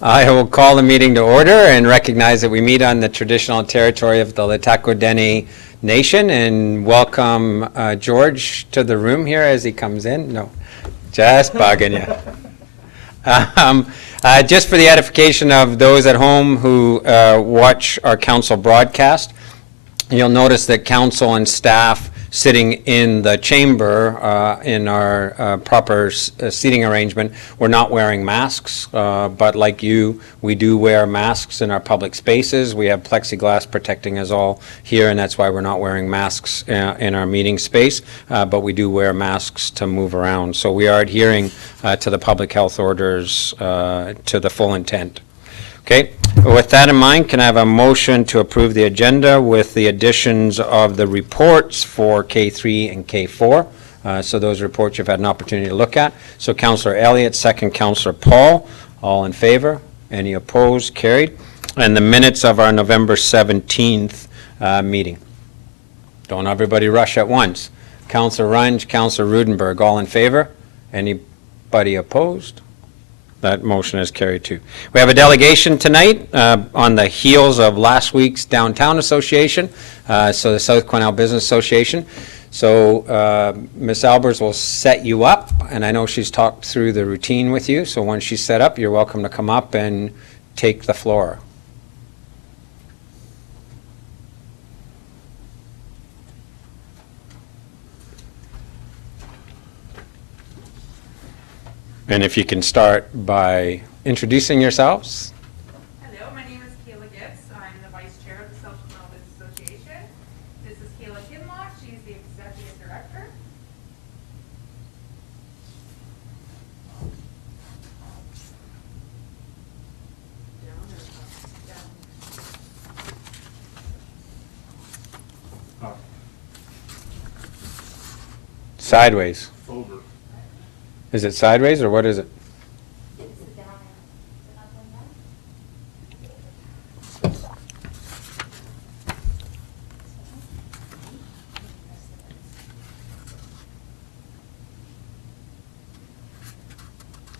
I will call the meeting to order and recognize that we meet on the traditional territory of the LHTAKO DENE Nation, and welcome George to the room here as he comes in. No, just bugging you. Just for the edification of those at home who watch our council broadcast, you'll notice that council and staff sitting in the chamber in our proper seating arrangement, we're not wearing masks, but like you, we do wear masks in our public spaces. We have plexiglass protecting us all here, and that's why we're not wearing masks in our meeting space, but we do wear masks to move around. So we are adhering to the public health orders to the full intent. Okay, with that in mind, can I have a motion to approve the agenda with the additions of the reports for K3 and K4? So those reports you've had an opportunity to look at. So Councillor Elliott, second Councillor Paul, all in favor? Any opposed? Carried. And the minutes of our November 17th meeting. Don't everybody rush at once. Councillor Runge, Councillor Rudenberg, all in favor? Anybody opposed? That motion is carried too. We have a delegation tonight on the heels of last week's Downtown Association, so the South Quesnel Business Association. So Ms. Albers will set you up, and I know she's talked through the routine with you, so once she's set up, you're welcome to come up and take the floor. And if you can start by introducing yourselves. Hello, my name is Kayla Gibbs. I'm the Vice Chair of the South Quesnel Business Association. This is Kayla Kimlock. She's the Executive Director. Sideways. Over. Is it sideways or what is it?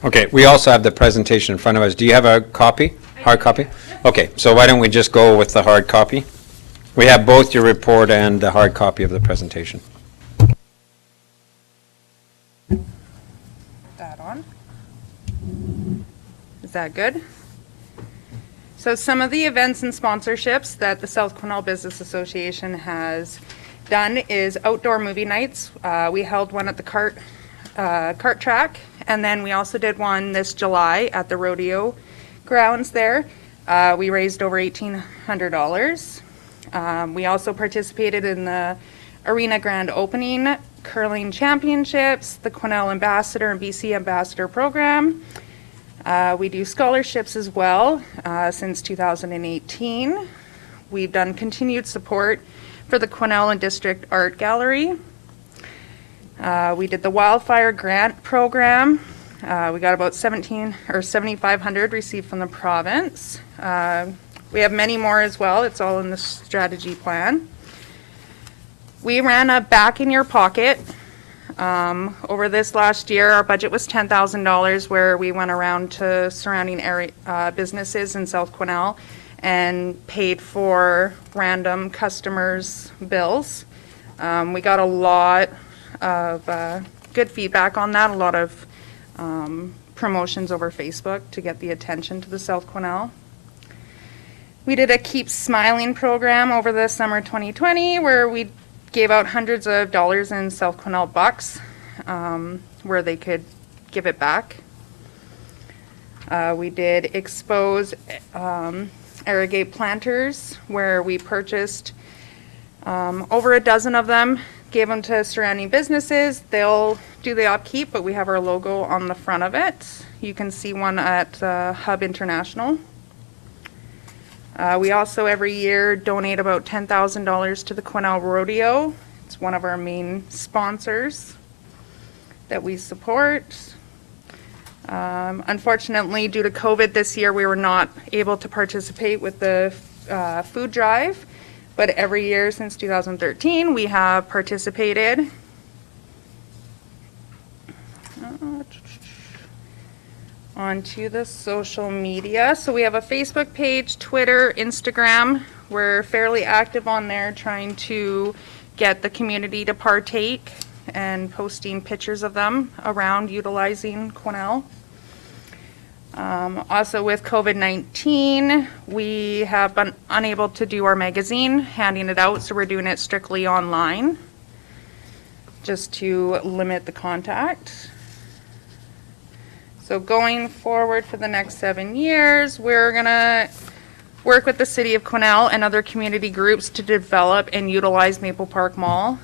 Okay, we also have the presentation in front of us. Do you have a copy? Hard copy? Okay, so why don't we just go with the hard copy? We have both your report and the hard copy of the presentation. Is that good? So some of the events and sponsorships that the South Quesnel Business Association has done is outdoor movie nights. We held one at the cart track, and then we also did one this July at the rodeo grounds there. We raised over $1,800. We also participated in the Arena Grand Opening, Curling Championships, the Quesnel Ambassador and BC Ambassador Program. We do scholarships as well since 2018. We've done continued support for the Quesnel and District Art Gallery. We did the Wildfire Grant Program. We got about 7,500 received from the province. We have many more as well. It's all in the strategy plan. We ran a Back in Your Pocket. Over this last year, our budget was $10,000, where we went around to surrounding area businesses in South Quesnel and paid for random customers' bills. We got a lot of good feedback on that, a lot of promotions over Facebook to get the attention to the South Quesnel. We did a Keep Smiling program over the summer 2020, where we gave out hundreds of dollars in South Quesnel bucks where they could give it back. We did Expose Irrigate Planters, where we purchased over a dozen of them, gave them to surrounding businesses. They'll do the upkeep, but we have our logo on the front of it. You can see one at Hub International. We also every year donate about $10,000 to the Quesnel Rodeo. It's one of our main sponsors that we support. Unfortunately, due to COVID this year, we were not able to participate with the food drive, but every year since 2013, we have participated. On to the social media. So we have a Facebook page, Twitter, Instagram. We're fairly active on there trying to get the community to partake and posting pictures of them around utilizing Quesnel. Also with COVID-19, we have been unable to do our magazine, handing it out, so we're doing it strictly online just to limit the contact. So going forward for the next 7 years, we're gonna work with the City of Quesnel and other community groups to develop and utilize Maple Park Mall,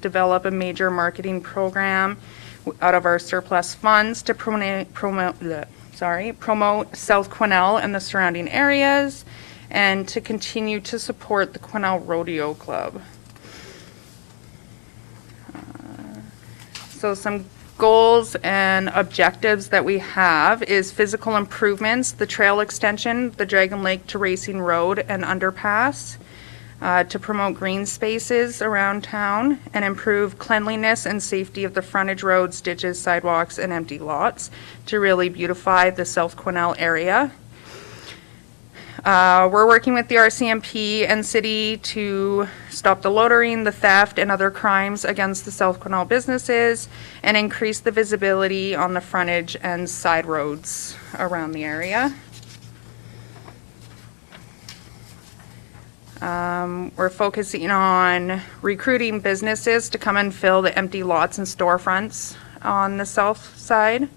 develop a major marketing program out of our surplus funds to promote South Quesnel and the surrounding areas, and to continue to support the Quesnel Rodeo Club. So some goals and objectives that we have is physical improvements, the trail extension, the Dragon Lake to Racing Road and underpass, to promote green spaces around town and improve cleanliness and safety of the frontage roads, ditches, sidewalks, and empty lots to really beautify the South Quesnel area. We're working with the RCMP and city to stop the loitering, the theft, and other crimes against the South Quesnel businesses and increase the visibility on the frontage and side roads around the area. We're focusing on recruiting businesses to come and fill the empty lots and storefronts on the south side,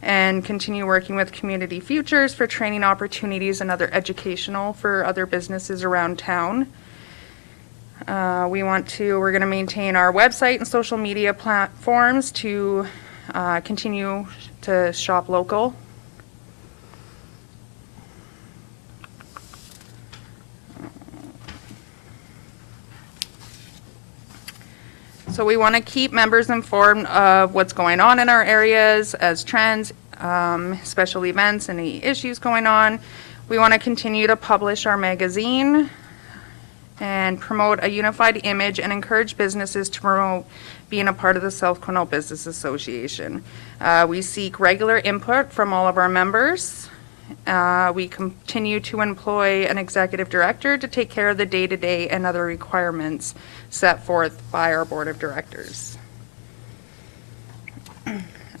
and continue working with Community Futures for training opportunities and other educational for other businesses around town. We're going to maintain our website and social media platforms to continue to shop local. So we want to keep members informed of what's going on in our areas as trends, special events, any issues going on. We want to continue to publish our magazine and promote a unified image and encourage businesses to promote being a part of the South Quesnel Business Association. We seek regular input from all of our members. We continue to employ an executive director to take care of the day-to-day and other requirements set forth by our board of directors.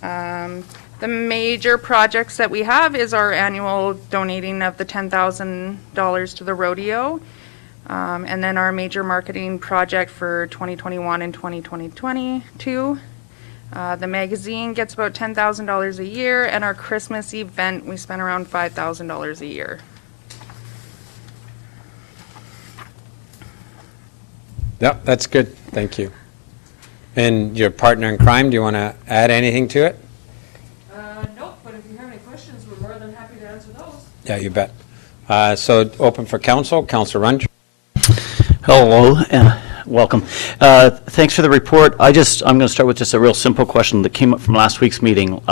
The major projects that we have is our annual donating of the $10,000 to the rodeo, and then our major marketing project for 2021 and 2022. The magazine gets about $10,000 a year, and our Christmas event, we spend around $5,000 a year. Yep, that's good. Thank you. And your partner in crime, do you want to add anything to it? Nope, but if you have any questions, we're more than happy to answer those. Yeah, you bet. So open for council. Councillor Runge. Hello, welcome. Thanks for the report. I'm going to start with just a real simple question that came up from last week's meeting.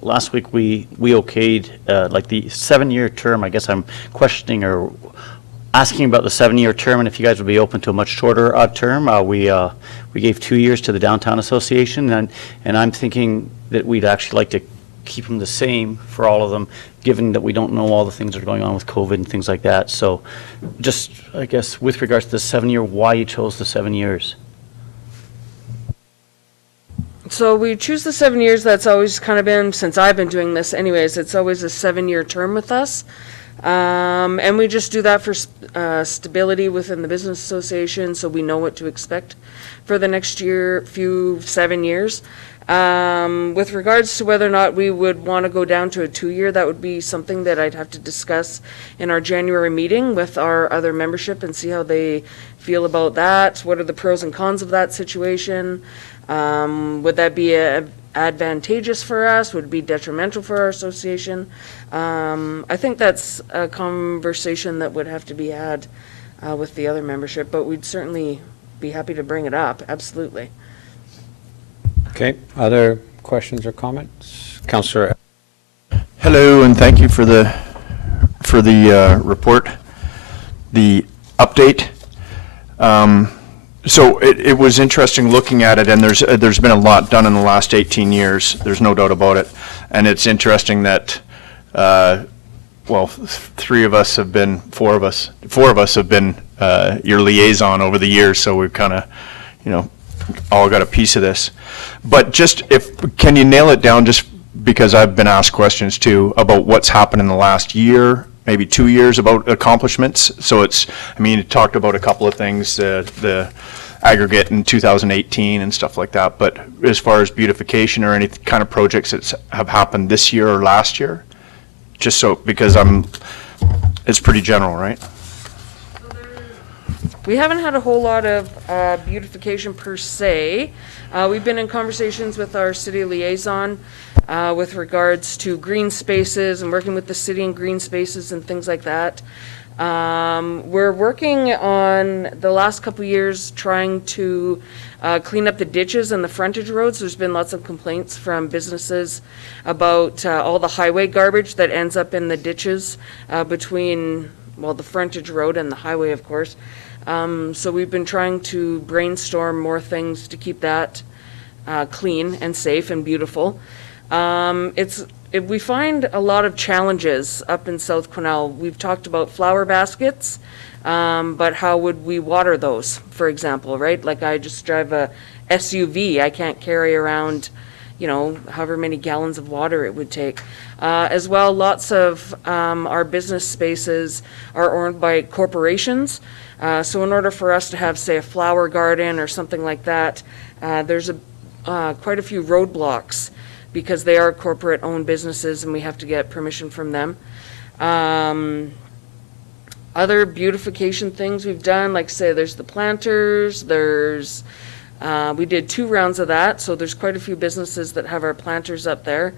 Last week we okayed like the 7-year term. I guess I'm questioning or asking about the 7-year term, and if you guys would be open to a much shorter term. We gave 2 years to the Downtown Association, and I'm thinking that we'd actually like to keep them the same for all of them, given that we don't know all the things that are going on with COVID and things like that. So just, I guess, with regards to the 7-year, why you chose the 7 years? So we choose the 7 years. That's always kind of been, since I've been doing this anyways, it's always a 7-year term with us. And we just do that for stability within the business association, so we know what to expect for the next few 7 years. With regards to whether or not we would want to go down to a 2-year, that would be something that I'd have to discuss in our January meeting with our other membership and see how they feel about that. What are the pros and cons of that situation? Would that be advantageous for us? Would it be detrimental for our association? I think that's a conversation that would have to be had with the other membership, but we'd certainly be happy to bring it up, absolutely. Okay, other questions or comments? Councillor. Hello, and thank you for the report, the update. So it was interesting looking at it, and there's been a lot done in the last 18 years. There's no doubt about it. And it's interesting that, well, four of us have been your liaison over the years, so we've kind of, all got a piece of this. But can you nail it down, just because I've been asked questions too about what's happened in the last year, maybe 2 years, about accomplishments. So you talked about a couple of things, the aggregate in 2018 and stuff like that, but as far as beautification or any kind of projects that have happened this year or last year, just so, because it's pretty general, right? We haven't had a whole lot of beautification per se. We've been in conversations with our city liaison with regards to green spaces and working with the city in green spaces and things like that. We're working on the last couple years trying to clean up the ditches and the frontage roads. There's been lots of complaints from businesses about all the highway garbage that ends up in the ditches between, well, the frontage road and the highway, of course. So we've been trying to brainstorm more things to keep that clean and safe and beautiful. We find a lot of challenges up in South Quesnel. We've talked about flower baskets, but how would we water those, for example, right? Like, I just drive a SUV. I can't carry around, however many gallons of water it would take. As well, lots of our business spaces are owned by corporations. So in order for us to have, say, a flower garden or something like that, there's quite a few roadblocks because they are corporate-owned businesses and we have to get permission from them. Other beautification things we've done, like, say, there's the planters, we did 2 rounds of that, so there's quite a few businesses that have our planters up there.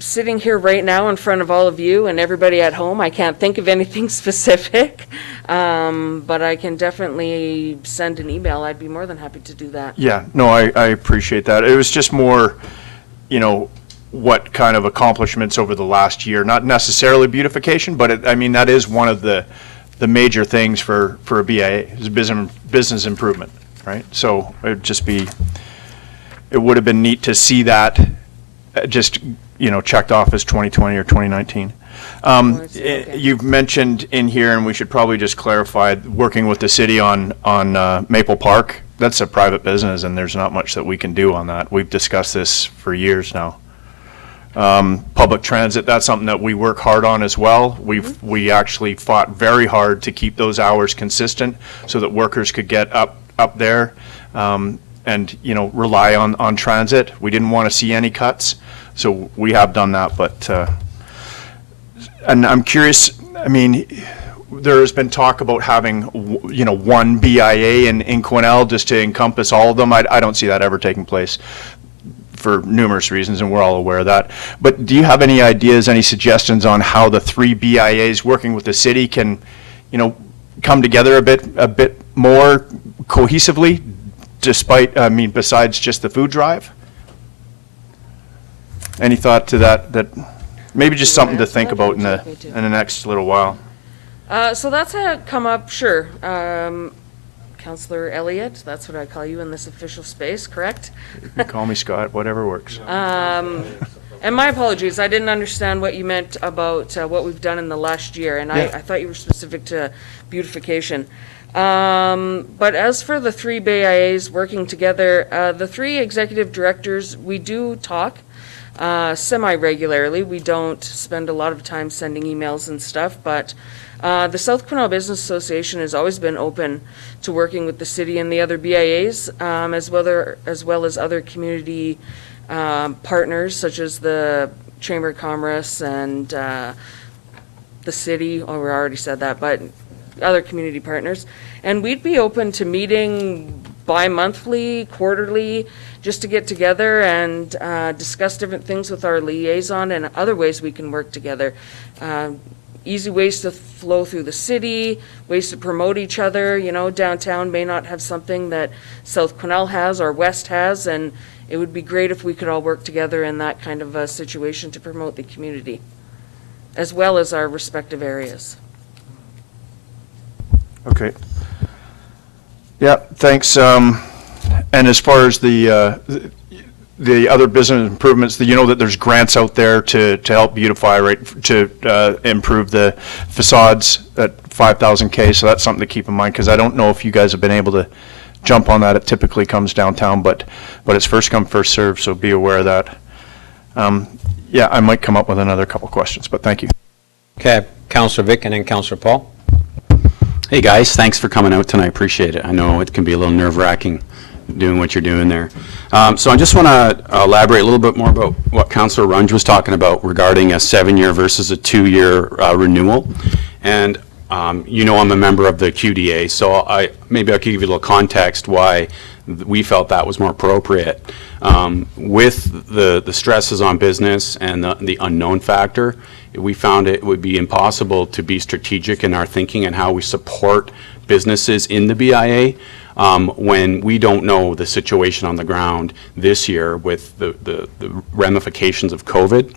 Sitting here right now in front of all of you and everybody at home, I can't think of anything specific, but I can definitely send an email. I'd be more than happy to do that. Yeah, no, I appreciate that. It was just more, what kind of accomplishments over the last year, not necessarily beautification, but that is one of the major things for a BIA, is business improvement, right? So it would have been neat to see that just, checked off as 2020 or 2019. Okay. You've mentioned in here, and we should probably just clarify, working with the city on Maple Park. That's a private business, and there's not much that we can do on that. We've discussed this for years now. Public transit, that's something that we work hard on as well. We actually fought very hard to keep those hours consistent so that workers could get up there and rely on transit. We didn't want to see any cuts, so we have done that. But and I'm curious, there has been talk about having one BIA in Quesnel just to encompass all of them. I don't see that ever taking place for numerous reasons, and we're all aware of that. But do you have any ideas, any suggestions on how the 3 BIAs working with the city can, come together a bit more cohesively, besides just the food drive? Any thought to that maybe just something to think about in the next little while? So that's come up, sure. Councillor Elliott, that's what I call you in this official space, correct? You can call me Scott, whatever works. And my apologies, I didn't understand what you meant about what we've done in the last year, and I thought you were specific to beautification. But as for the 3 BIAs working together, the 3 executive directors, we do talk semi-regularly. We don't spend a lot of time sending emails and stuff, but the South Quesnel Business Association has always been open to working with the city and the other BIAs, as well as other community partners, such as the Chamber of Commerce and the city. Oh, we already said that, but other community partners. And we'd be open to meeting bi-monthly, quarterly, just to get together and discuss different things with our liaison and other ways we can work together. Easy ways to flow through the city, ways to promote each other. Downtown may not have something that South Quesnel has or West has, and it would be great if we could all work together in that kind of a situation to promote the community, as well as our respective areas. Okay. Yeah, thanks. And as far as the other business improvements, you know that there's grants out there to help beautify, right, to improve the facades at 5,000 K, so that's something to keep in mind, because I don't know if you guys have been able to jump on that. It typically comes downtown, but it's first come, first served, so be aware of that. Yeah, I might come up with another couple questions, but thank you. Okay, Councillor Vic and then Councillor Paul. Hey guys, thanks for coming out tonight. Appreciate it. I know it can be a little nerve-wracking doing what you're doing there. So I just want to elaborate a little bit more about what Councillor Runge was talking about regarding a 7-year versus a 2-year renewal. And you know I'm a member of the QDA, so maybe I'll give you a little context why we felt that was more appropriate. With the stresses on business and the unknown factor, we found it would be impossible to be strategic in our thinking and how we support businesses in the BIA when we don't know the situation on the ground this year with the ramifications of COVID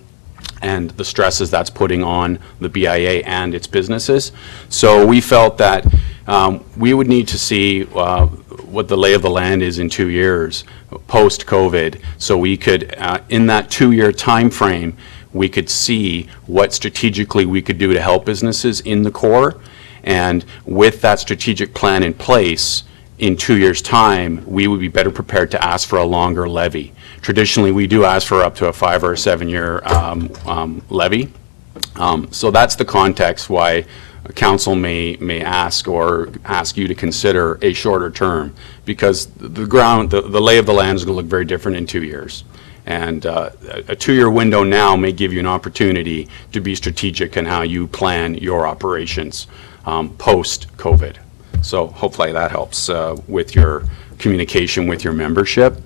and the stresses that's putting on the BIA and its businesses. So we felt that we would need to see what the lay of the land is in 2 years post-COVID, so we could, in that 2-year time frame, we could see what strategically we could do to help businesses in the core. And with that strategic plan in place, in 2 years' time, we would be better prepared to ask for a longer levy. Traditionally, we do ask for up to a 5 or a 7-year levy. So that's the context why council may ask or ask you to consider a shorter term, because the lay of the land is going to look very different in 2 years. And a 2-year window now may give you an opportunity to be strategic in how you plan your operations post-COVID. So hopefully that helps with your communication with your membership.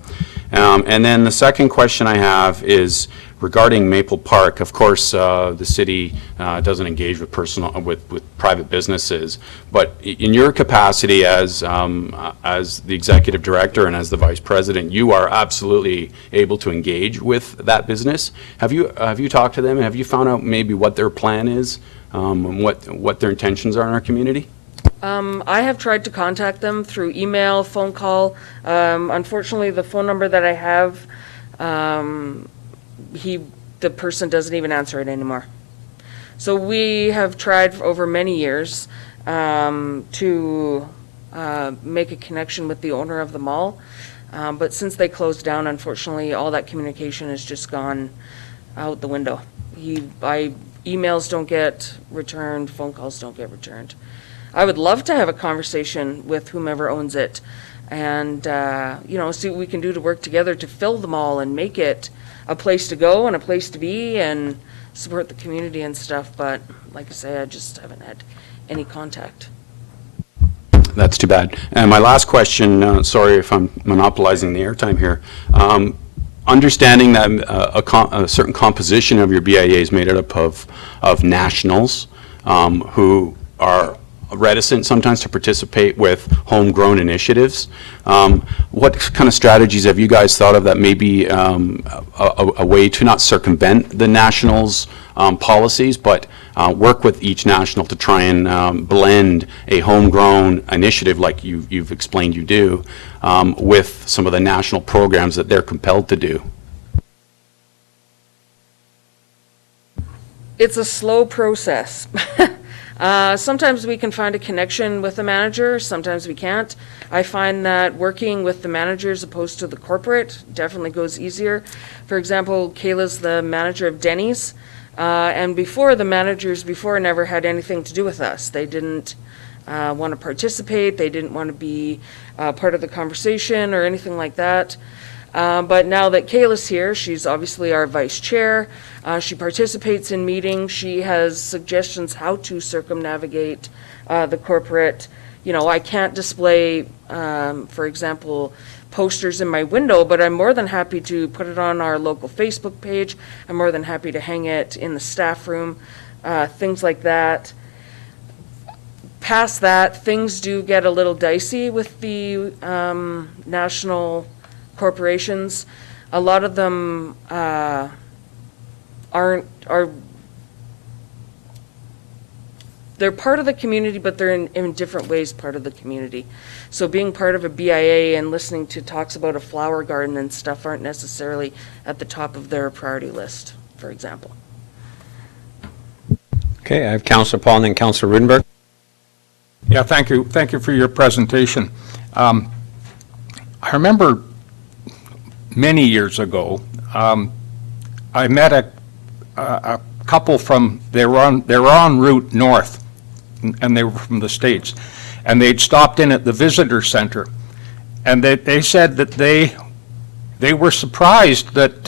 And then the second question I have is regarding Maple Park. Of course, the city doesn't engage with private businesses, but in your capacity as the executive director and as the vice president, you are absolutely able to engage with that business. Have you talked to them? Have you found out maybe what their plan is, and what their intentions are in our community? I have tried to contact them through email, phone call. Unfortunately, the phone number that I have, the person doesn't even answer it anymore. So we have tried for over many years to make a connection with the owner of the mall. But since they closed down, unfortunately, all that communication has just gone out the window. Emails don't get returned, phone calls don't get returned. I would love to have a conversation with whomever owns it and, see what we can do to work together to fill the mall and make it a place to go and a place to be and support the community and stuff. But like I say, I just haven't had any contact. That's too bad. And my last question, sorry if I'm monopolizing the airtime here. Understanding that a certain composition of your BIA is made up of nationals who are reticent sometimes to participate with homegrown initiatives. What kind of strategies have you guys thought of that may be a way to not circumvent the nationals' policies, but work with each national to try and blend a homegrown initiative like you've explained you do with some of the national programs that they're compelled to do? It's a slow process. Sometimes we can find a connection with the manager, sometimes we can't. I find that working with the manager as opposed to the corporate definitely goes easier. For example, Kayla's the manager of DENE's, and the managers before never had anything to do with us. They didn't want to participate, they didn't want to be part of the conversation or anything like that. But now that Kayla's here, she's obviously our vice chair. She participates in meetings. She has suggestions how to circumnavigate the corporate. I can't display, for example, posters in my window, but I'm more than happy to put it on our local Facebook page. I'm more than happy to hang it in the staff room, things like that. Past that, things do get a little dicey with the national corporations. A lot of them they're part of the community, but they're in different ways part of the community. So being part of a BIA and listening to talks about a flower garden and stuff aren't necessarily at the top of their priority list, for example. Okay, I have Councillor Paul and then Councillor Rudenberg. Yeah, thank you. Thank you for your presentation. I remember many years ago, I met a couple from, they were en route north, and they were from the States, and they'd stopped in at the visitor center, and they said that they were surprised that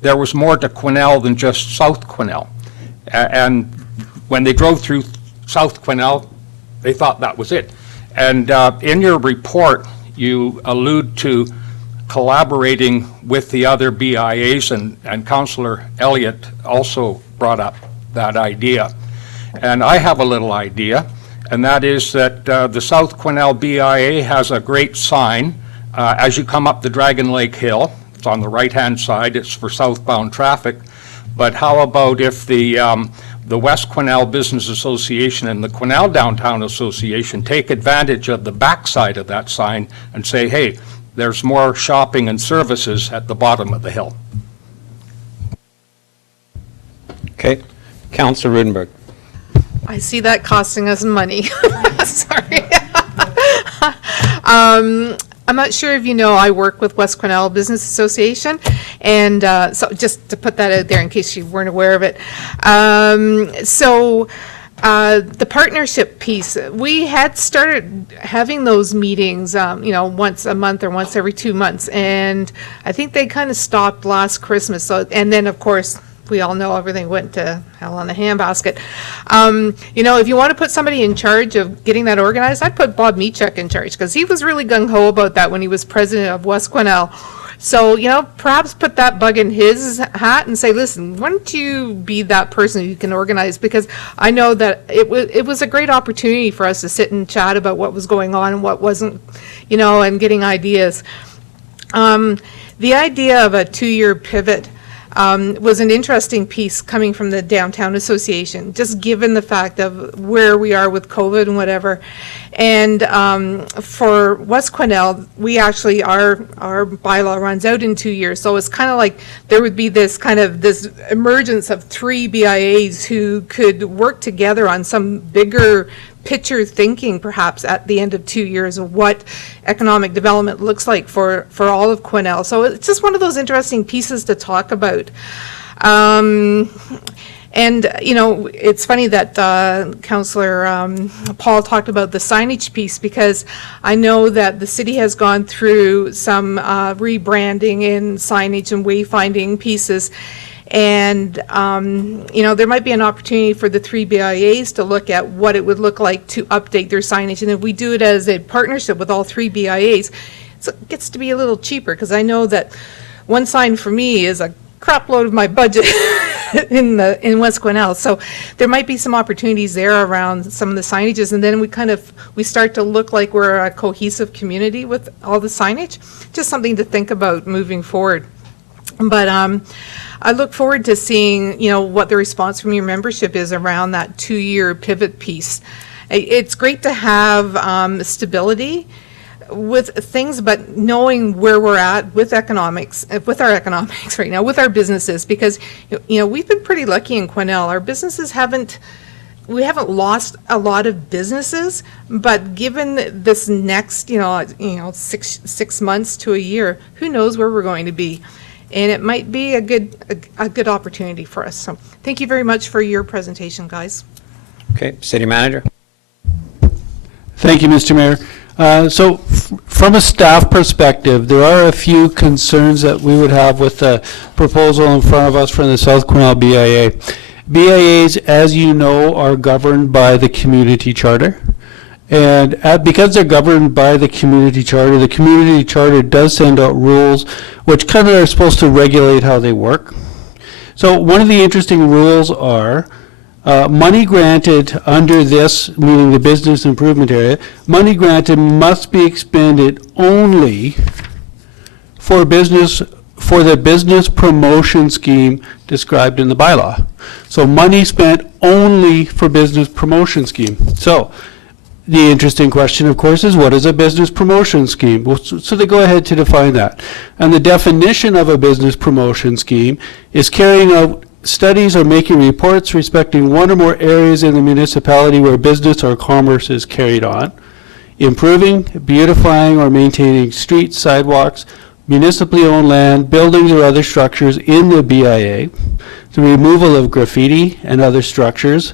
there was more to Quesnel than just South Quesnel. And when they drove through South Quesnel, they thought that was it. And in your report, you allude to collaborating with the other BIAs, and Councillor Elliott also brought up that idea. And I have a little idea, and that is that the South Quesnel BIA has a great sign as you come up the Dragon Lake Hill. It's on the right-hand side. It's for southbound traffic. But how about if the West Quesnel Business Association and the Quesnel Downtown Association take advantage of the backside of that sign and say, hey, there's more shopping and services at the bottom of the hill. Okay, Councillor Rudenberg. I see that costing us money. Sorry. I'm not sure if you know, I work with West Quesnel Business Association, and so just to put that out there in case you weren't aware of it. The partnership piece, we had started having those meetings, once a month or once every 2 months, and I think they kind of stopped last Christmas. So, and then of course, we all know everything went to hell in a handbasket. If you want to put somebody in charge of getting that organized, I'd put Bob Meachuk in charge, because he was really gung-ho about that when he was president of West Quesnel. So, perhaps put that bug in his hat and say, listen, why don't you be that person who can organize? Because I know that it was a great opportunity for us to sit and chat about what was going on and what wasn't, and getting ideas. The idea of a 2-year pivot was an interesting piece coming from the Downtown Association, just given the fact of where we are with COVID and whatever. And for West Quesnel, we actually, our bylaw runs out in 2 years. So it's kind of like there would be this emergence of 3 BIAs who could work together on some bigger picture thinking, perhaps at the end of 2 years, of what economic development looks like for all of Quesnel. So it's just one of those interesting pieces to talk about. It's funny that Councillor Paul talked about the signage piece, because I know that the city has gone through some rebranding and signage and wayfinding pieces. And, there might be an opportunity for the 3 BIAs to look at what it would look like to update their signage. And if we do it as a partnership with all 3 BIAs, it gets to be a little cheaper, because I know that one sign for me is a crap load of my budget in West Quesnel. So there might be some opportunities there around some of the signages. And then we start to look like we're a cohesive community with all the signage. Just something to think about moving forward. But, I look forward to seeing, what the response from your membership is around that 2-year pivot piece. It's great to have stability with things, but knowing where we're at with economics, with our economics right now, with our businesses, because, we've been pretty lucky in Quesnel. Our businesses we haven't lost a lot of businesses, but given this next, 6 months to a year, who knows where we're going to be. And it might be a good opportunity for us. So thank you very much for your presentation, guys. Okay, City Manager. Thank you, Mr. Mayor. From a staff perspective, there are a few concerns that we would have with the proposal in front of us from the South Quesnel BIA. BIAs, as you know, are governed by the community charter. And because they're governed by the community charter does send out rules which kind of are supposed to regulate how they work. So one of the interesting rules are money granted under this, meaning the business improvement area, money granted must be expended only for business for the business promotion scheme described in the bylaw. So money spent only for business promotion scheme. So the interesting question, of course, is what is a business promotion scheme? Well, so they go ahead to define that. And the definition of a business promotion scheme is carrying out studies or making reports respecting one or more areas in the municipality where business or commerce is carried on, improving, beautifying, or maintaining streets, sidewalks, municipally owned land, buildings, or other structures in the BIA, the removal of graffiti and other structures,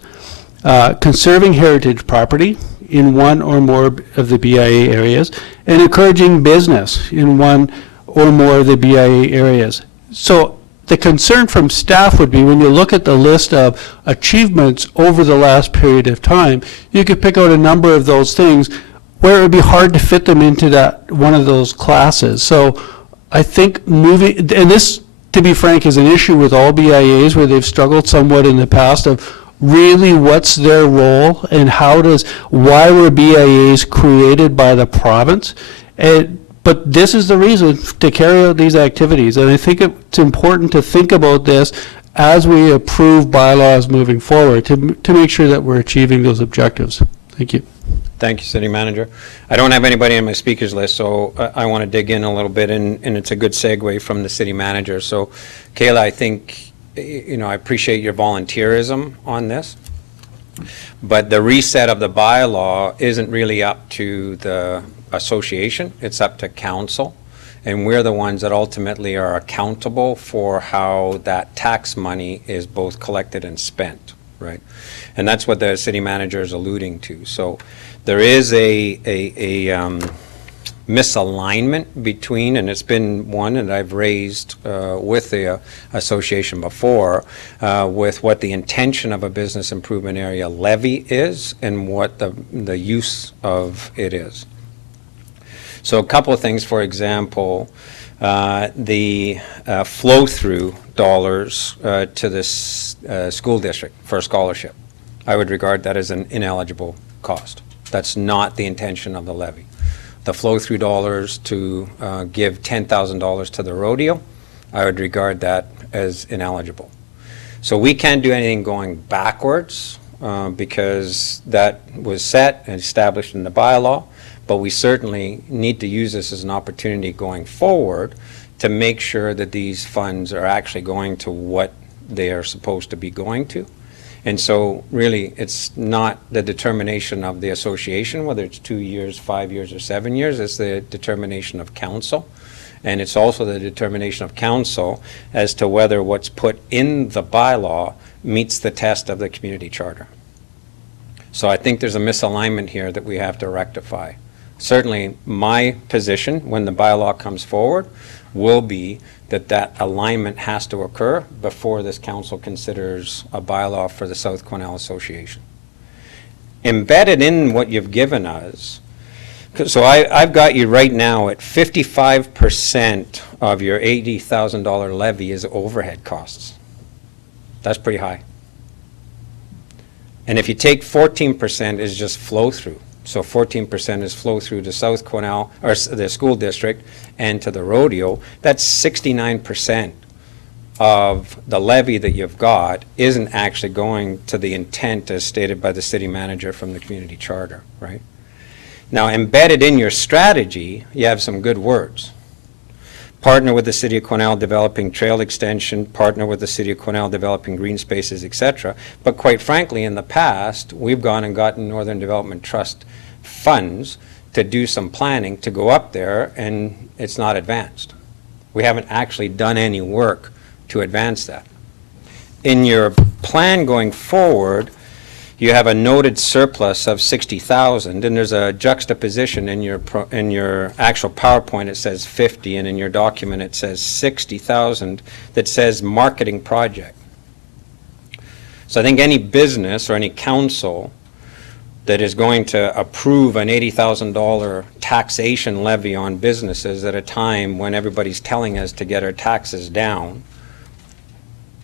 conserving heritage property in one or more of the BIA areas, and encouraging business in one or more of the BIA areas. So the concern from staff would be when you look at the list of achievements over the last period of time, you could pick out a number of those things where it would be hard to fit them into that one of those classes. So I think moving, and this, to be frank, is an issue with all BIAs where they've struggled somewhat in the past of really what's their role and why were BIAs created by the province? But this is the reason to carry out these activities. And I think it's important to think about this as we approve bylaws moving forward to make sure that we're achieving those objectives. Thank you. Thank you, City Manager. I don't have anybody on my speakers list, so I want to dig in a little bit, and it's a good segue from the City Manager. So, Kayla, I think, I appreciate your volunteerism on this, but the reset of the bylaw isn't really up to the association, it's up to council, and we're the ones that ultimately are accountable for how that tax money is both collected and spent, right? And that's what the City Manager is alluding to. So there is a misalignment between, and it's been one that I've raised with the association before, with what the intention of a business improvement area levy is and what the use of it is. So a couple of things, for example, the flow-through dollars to this school district for a scholarship. I would regard that as an ineligible cost. That's not the intention of the levy. The flow-through dollars to give $10,000 to the rodeo, I would regard that as ineligible. So we can't do anything going backwards because that was set and established in the bylaw, but we certainly need to use this as an opportunity going forward to make sure that these funds are actually going to what they are supposed to be going to. And so really, it's not the determination of the association, whether it's 2 years, 5 years, or 7 years, it's the determination of council. And it's also the determination of council as to whether what's put in the bylaw meets the test of the community charter. So I think there's a misalignment here that we have to rectify. Certainly, my position when the bylaw comes forward will be that alignment has to occur before this council considers a bylaw for the South Quesnel Association. Embedded in what you've given us, so I've got you right now at 55% of your $80,000 levy is overhead costs. That's pretty high. And if you take 14% is just flow through. So 14% is flow through to South Quesnel, or the school district, and to the rodeo. That's 69% of the levy that you've got isn't actually going to the intent as stated by the city manager from the community charter, right? Now, embedded in your strategy, you have some good words. Partner with the City of Quesnel developing trail extension, partner with the City of Quesnel developing green spaces, etc. But quite frankly, in the past, we've gone and gotten Northern Development Trust funds to do some planning to go up there, and it's not advanced. We haven't actually done any work to advance that. In your plan going forward, you have a noted surplus of 60,000, and there's a juxtaposition in your actual PowerPoint. It says 50, and in your document it says 60,000 that says marketing project. So I think any business or any council that is going to approve an $80,000 taxation levy on businesses at a time when everybody's telling us to get our taxes down,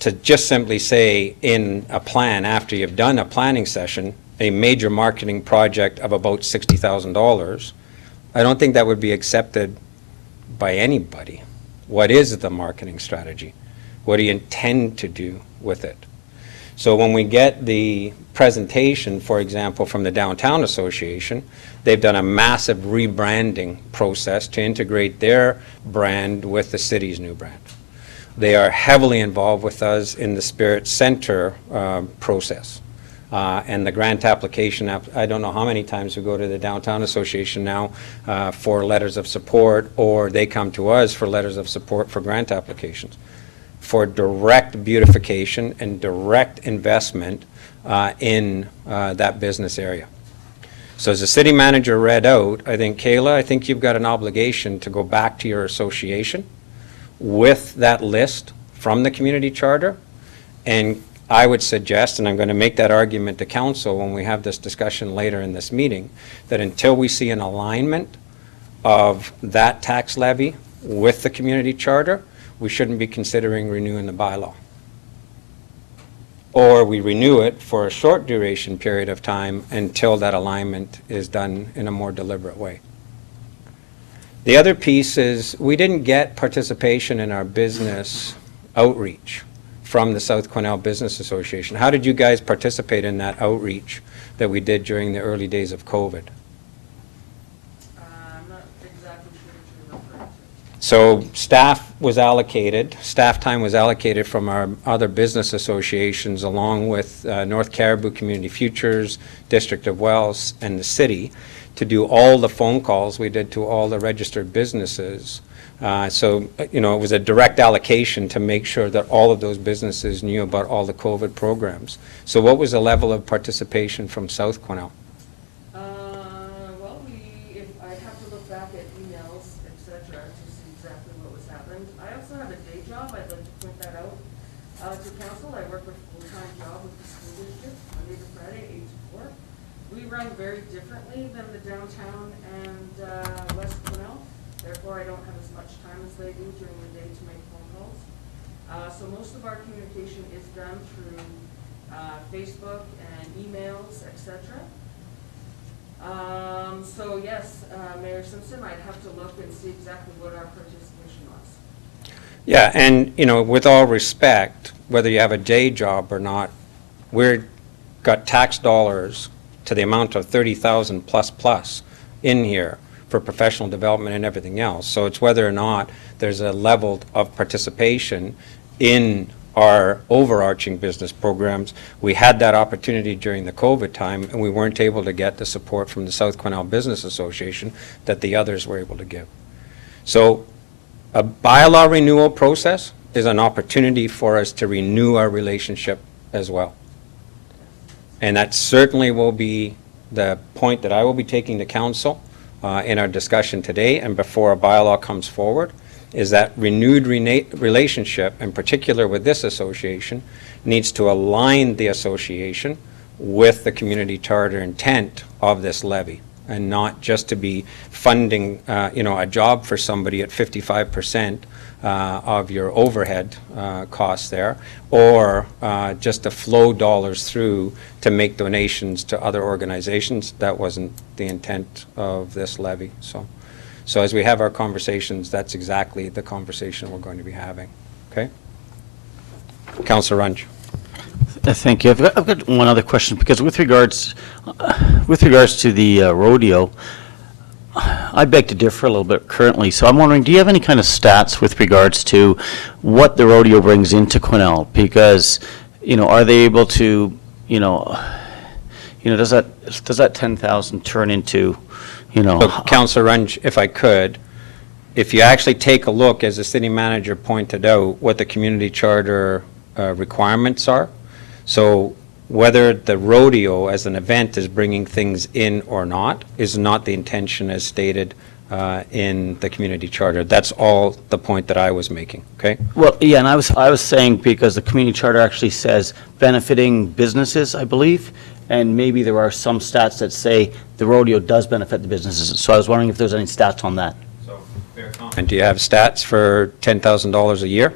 to just simply say in a plan after you've done a planning session, a major marketing project of about $60,000, I don't think that would be accepted by anybody. What is the marketing strategy? What do you intend to do with it? So when we get the presentation, for example, from the Downtown Association, they've done a massive rebranding process to integrate their brand with the city's new brand. They are heavily involved with us in the Spirit Center process. And the grant application, I don't know how many times we go to the Downtown Association now for letters of support, or they come to us for letters of support for grant applications, for direct beautification and direct investment in that business area. So as the city manager read out, I think, Kayla, I think you've got an obligation to go back to your association with that list from the community charter, and I would suggest, and I'm going to make that argument to council when we have this discussion later in this meeting, that until we see an alignment of that tax levy with the community charter, we shouldn't be considering renewing the bylaw. Or we renew it for a short duration period of time until that alignment is done in a more deliberate way. The other piece is we didn't get participation in our business outreach from the South Quesnel Business Association. How did you guys participate in that outreach that we did during the early days of COVID? I'm not exactly sure what you're referring to. So staff time was allocated from our other business associations along with North Caribou Community Futures, District of Wells, and the city to do all the phone calls we did to all the registered businesses. So, you know, it was a direct allocation to make sure that all of those businesses knew about all the COVID programs. So what was the level of participation from South Quesnel? Well, I'd have to look back at emails, et cetera, to see exactly what was happening. I also have a day job, I'd like to point that out to council. I work a full-time job with the school district, Monday to Friday, 8 to 4. We run very differently than the downtown and West Quesnel. Therefore, I don't have as much time as they do during the day to make phone calls. So most of our communication is done through Facebook and emails, etc. So yes, Mayor Simpson, I'd have to look and see exactly what our participation was. Yeah, and, you know, with all respect, whether you have a day job or not, we've got tax dollars to the amount of 30,000 plus in here for professional development and everything else. So it's whether or not there's a level of participation in our overarching business programs. We had that opportunity during the COVID time, and we weren't able to get the support from the South Quesnel Business Association that the others were able to give. So a bylaw renewal process is an opportunity for us to renew our relationship as well. And that certainly will be the point that I will be taking to council in our discussion today and before a bylaw comes forward, is that renewed relationship, in particular with this association, needs to align the association with the community charter intent of this levy, and not just to be funding, a job for somebody at 55% of your overhead costs there, or just to flow dollars through to make donations to other organizations. That wasn't the intent of this levy. So as we have our conversations, that's exactly the conversation we're going to be having. Okay? Councillor Runge. Thank you. I've got one other question, because with regards to the rodeo, I beg to differ a little bit currently. So I'm wondering, do you have any kind of stats with regards to what the rodeo brings into Quesnel? Because, are they able to, does that 10,000 turn into, So, Councillor Runge, if I could, if you actually take a look, as the city manager pointed out, what the community charter requirements are, so whether the rodeo as an event is bringing things in or not is not the intention as stated in the community charter. That's all the point that I was making, okay? Well, yeah, and I was saying, because the community charter actually says benefiting businesses, I believe, and maybe there are some stats that say the rodeo does benefit the businesses. So I was wondering if there's any stats on that. So, fair comment. And do you have stats for $10,000 a year?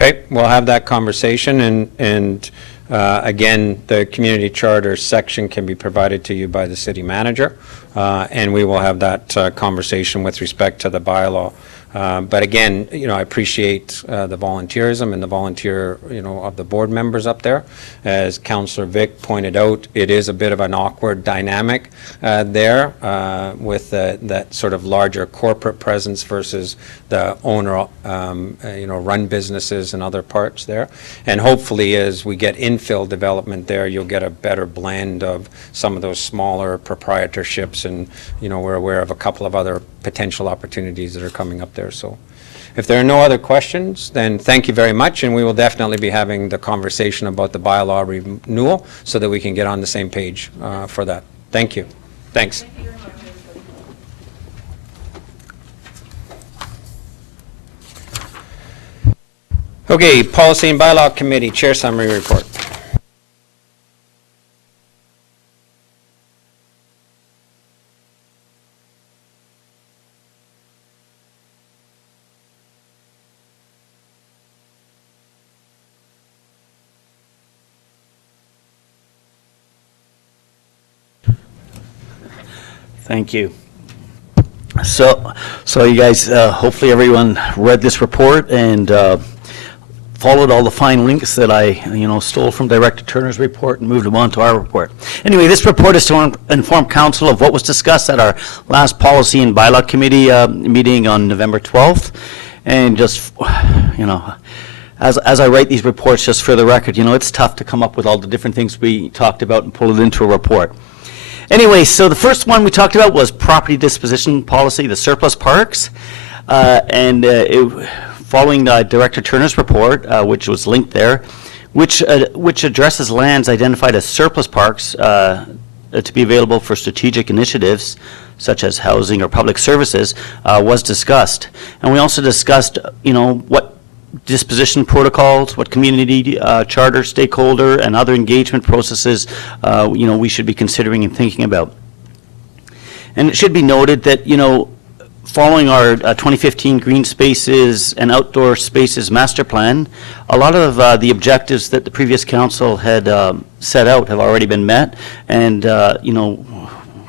Okay, we'll have that conversation, and again, the community charter section can be provided to you by the city manager, and we will have that conversation with respect to the bylaw. But again, I appreciate the volunteerism and the volunteer, of the board members up there. As Councillor Vic pointed out, it is a bit of an awkward dynamic there with that sort of larger corporate presence versus the owner, run businesses and other parts there. And hopefully, as we get infill development there, you'll get a better blend of some of those smaller proprietorships, and we're aware of a couple of other potential opportunities that are coming up there. So if there are no other questions, then thank you very much, and we will definitely be having the conversation about the bylaw renewal so that we can get on the same page for that. Thank you. Thanks. Okay, Policy and Bylaw Committee, Chair Summary Report. Thank you. So you guys, hopefully everyone read this report and followed all the fine links that I, stole from Director Turner's report and moved them on to our report. Anyway, this report is to inform council of what was discussed at our last Policy and Bylaw Committee meeting on November 12th. And just, as I write these reports, just for the record, it's tough to come up with all the different things we talked about and pull it into a report. Anyway, so the first one we talked about was property disposition policy, the surplus parks. Following Director Turner's report, which was linked there, which addresses lands identified as surplus parks to be available for strategic initiatives such as housing or public services, was discussed. And we also discussed, what disposition protocols, what community charter, stakeholder, and other engagement processes, we should be considering and thinking about. And it should be noted that, following our 2015 Green Spaces and Outdoor Spaces Master Plan, a lot of the objectives that the previous council had set out have already been met. And,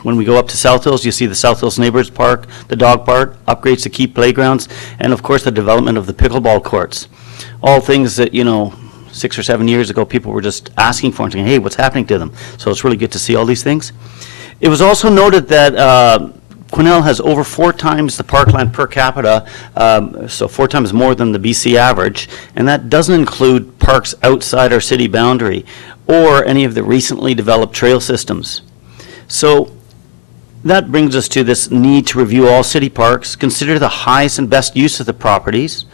when we go up to South Hills, you see the South Hills Neighbors Park, the dog park, upgrades to key playgrounds, and of course the development of the pickleball courts. All things that, 6 or 7 years ago, people were just asking for and saying, hey, what's happening to them? So it's really good to see all these things. It was also noted that Quesnel has over 4 times the parkland per capita, so 4 times more than the BC average, and that doesn't include parks outside our city boundary or any of the recently developed trail systems. So that brings us to this need to review all city parks, consider the highest and best use of the properties,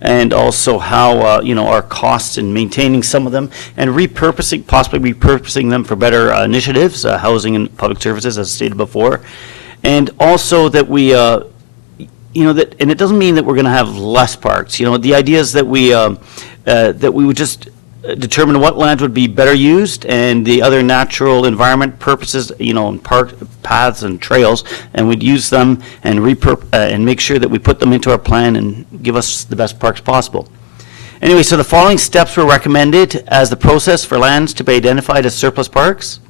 and also how, our costs in maintaining some of them, and possibly repurposing them for better initiatives, housing and public services, as stated before. And also that we, and it doesn't mean that we're going to have less parks. The idea is that we would just determine what land would be better used and the other natural environment purposes, park paths and trails, and we'd use them and and make sure that we put them into our plan and give us the best parks possible. Anyway, so the following steps were recommended as the process for lands to be identified as surplus parks.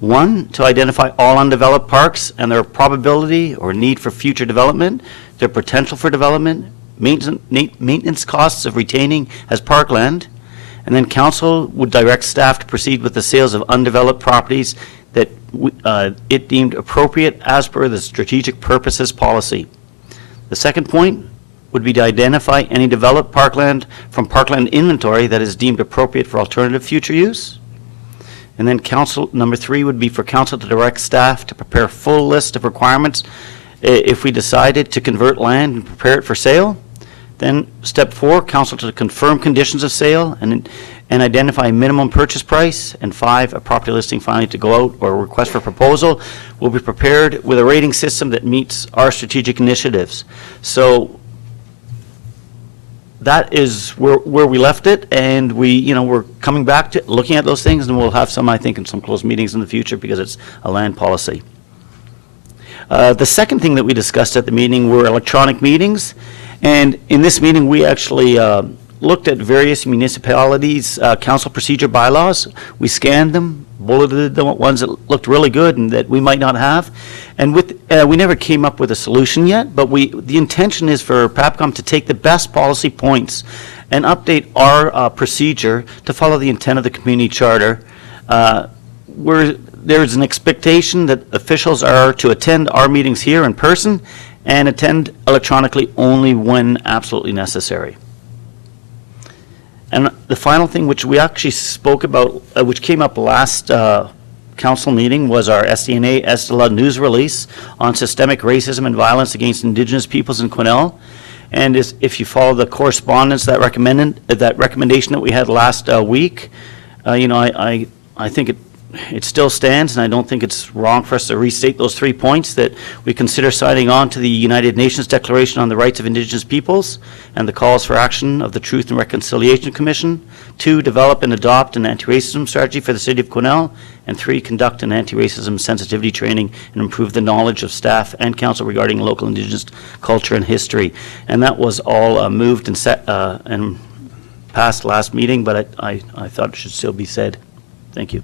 1, to identify all undeveloped parks and their probability or need for future development, their potential for development, maintenance costs of retaining as parkland, and then council would direct staff to proceed with the sales of undeveloped properties that it deemed appropriate as per the strategic purposes policy. The second point would be to identify any developed parkland from parkland inventory that is deemed appropriate for alternative future use. And then number 3 would be for council to direct staff to prepare a full list of requirements if we decided to convert land and prepare it for sale. Then step 4, council to confirm conditions of sale and identify minimum purchase price. And 5, a property listing finally to go out or a request for proposal will be prepared with a rating system that meets our strategic initiatives. So that is where we left it, and we're coming back to looking at those things, and we'll have some, I think, in some closed meetings in the future because it's a land policy. The second thing that we discussed at the meeting were electronic meetings. And in this meeting, we actually looked at various municipalities' council procedure bylaws. We scanned them, bulleted the ones that looked really good and that we might not have. And we never came up with a solution yet, but the intention is for PAPCOM to take the best policy points and update our procedure to follow the intent of the community charter, where there's an expectation that officials are to attend our meetings here in person and attend electronically only when absolutely necessary. And the final thing, which we actually spoke about, which came up last council meeting, was our SDNA Esdilagh news release on systemic racism and violence against Indigenous peoples in Quesnel. And if you follow the correspondence, that recommendation that we had last week, I think it still stands, and I don't think it's wrong for us to restate those 3 points: that we consider signing on to the United Nations Declaration on the Rights of Indigenous Peoples and the calls for action of the Truth and Reconciliation Commission. 2, develop and adopt an anti-racism strategy for the city of Quesnel. And 3, conduct an anti-racism sensitivity training and improve the knowledge of staff and council regarding local Indigenous culture and history. And that was all moved and set and passed last meeting, but I thought it should still be said. Thank you.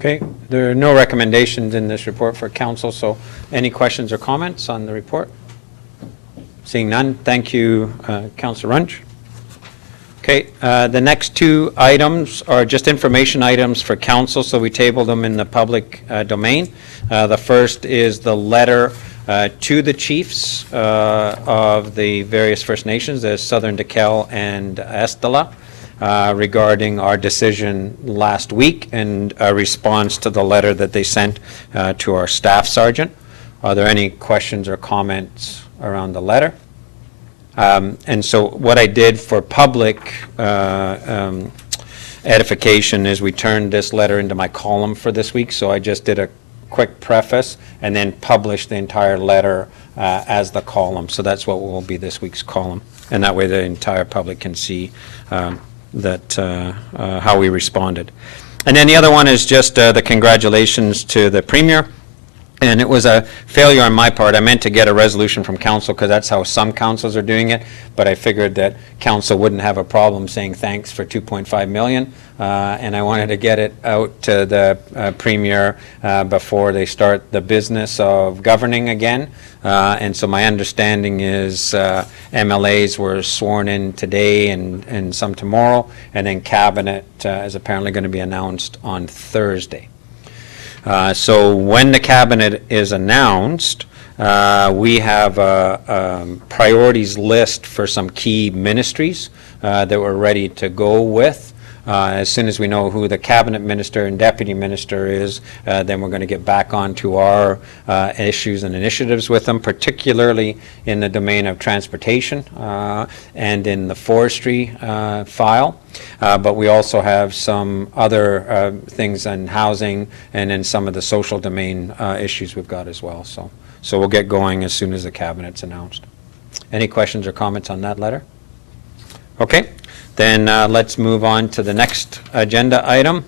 Okay, there are no recommendations in this report for council, so any questions or comments on the report? Seeing none, thank you, Councillor Runge. Okay, the next 2 items are just information items for council, so we tabled them in the public domain. The first is the letter to the chiefs of the various First Nations, the Southern Dakelh and Esdilagh, regarding our decision last week and a response to the letter that they sent to our staff sergeant. Are there any questions or comments around the letter? And so what I did for public edification is we turned this letter into my column for this week. So I just did a quick preface and then published the entire letter as the column. So that's what will be this week's column. And that way the entire public can see how we responded. And then the other one is just the congratulations to the Premier. And it was a failure on my part. I meant to get a resolution from council because that's how some councils are doing it, but I figured that council wouldn't have a problem saying thanks for $2.5 million, and I wanted to get it out to the Premier before they start the business of governing again. And so my understanding is MLAs were sworn in today and some tomorrow, and then Cabinet is apparently going to be announced on Thursday. So when the Cabinet is announced, we have a priorities list for some key ministries that we're ready to go with. As soon as we know who the Cabinet Minister and Deputy Minister is, then we're going to get back onto our issues and initiatives with them, particularly in the domain of transportation and in the forestry file. But we also have some other things in housing and in some of the social domain issues we've got as well. So we'll get going as soon as the Cabinet's announced. Any questions or comments on that letter? Okay. Then let's move on to the next agenda item,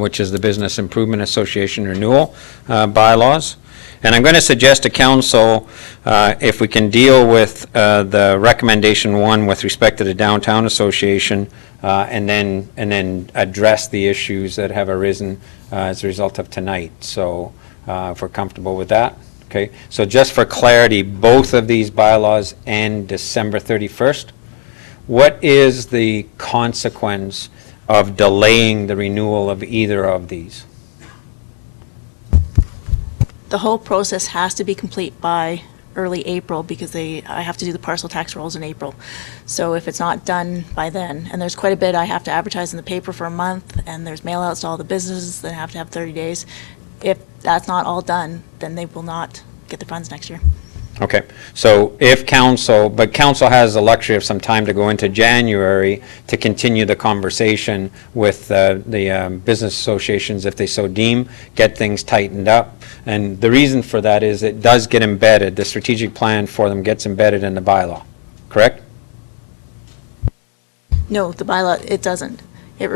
which is the Business Improvement Association Renewal Bylaws. And I'm going to suggest to council if we can deal with the recommendation 1 with respect to the Downtown Association and then address the issues that have arisen as a result of tonight. So if we're comfortable with that. Okay. So just for clarity, both of these bylaws end December 31st. What is the consequence of delaying the renewal of either of these? The whole process has to be complete by early April because I have to do the parcel tax rolls in April. So if it's not done by then, and there's quite a bit I have to advertise in the paper for a month, and there's mail outs to all the businesses that have to have 30 days. If that's not all done, then they will not get the funds next year. Okay, so if council has the luxury of some time to go into January to continue the conversation with the business associations if they so deem, get things tightened up. And the reason for that is it does get embedded, the strategic plan for them gets embedded in the bylaw, correct? No, the bylaw, it doesn't. It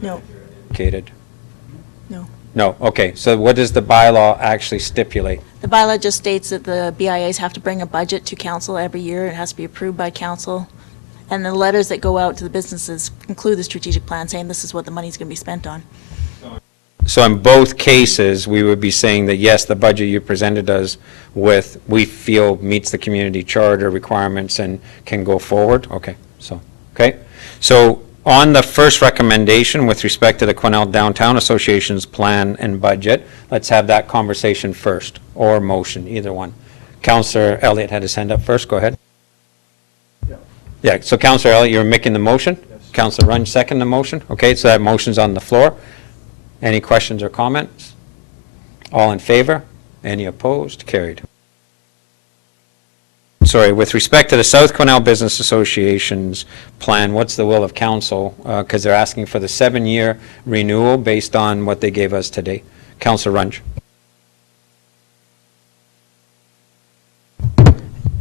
no. Indicated. No. No, okay, so what does the bylaw actually stipulate? The bylaw just states that the BIAs have to bring a budget to council every year. It has to be approved by council, And the letters that go out to the businesses include the strategic plan saying this is what the money's going to be spent on. So in both cases, we would be saying that, yes, the budget you presented us with, we feel meets the community charter requirements and can go forward? Okay, okay. So on the first recommendation with respect to the Quesnel Downtown Association's plan and budget, let's have that conversation first, or motion, either one. Councillor Elliott had his hand up first, go ahead. Yeah, so Councillor Elliott, you're making the motion? Yes. Councillor Runge second the motion? Okay, so that motion's on the floor. Any questions or comments? All in favor? Any opposed? Carried. Sorry, with respect to the South Quesnel Business Association's plan, what's the will of council? Because they're asking for the 7-year renewal based on what they gave us today. Councillor Runge.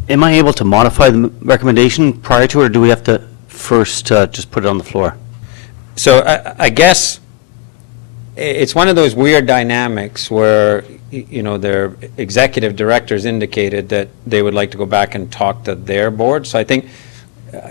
Am I able to modify the recommendation prior to, or do we have to first just put it on the floor? So I guess it's one of those weird dynamics where, you know, their executive directors indicated that they would like to go back and talk to their board. So I think,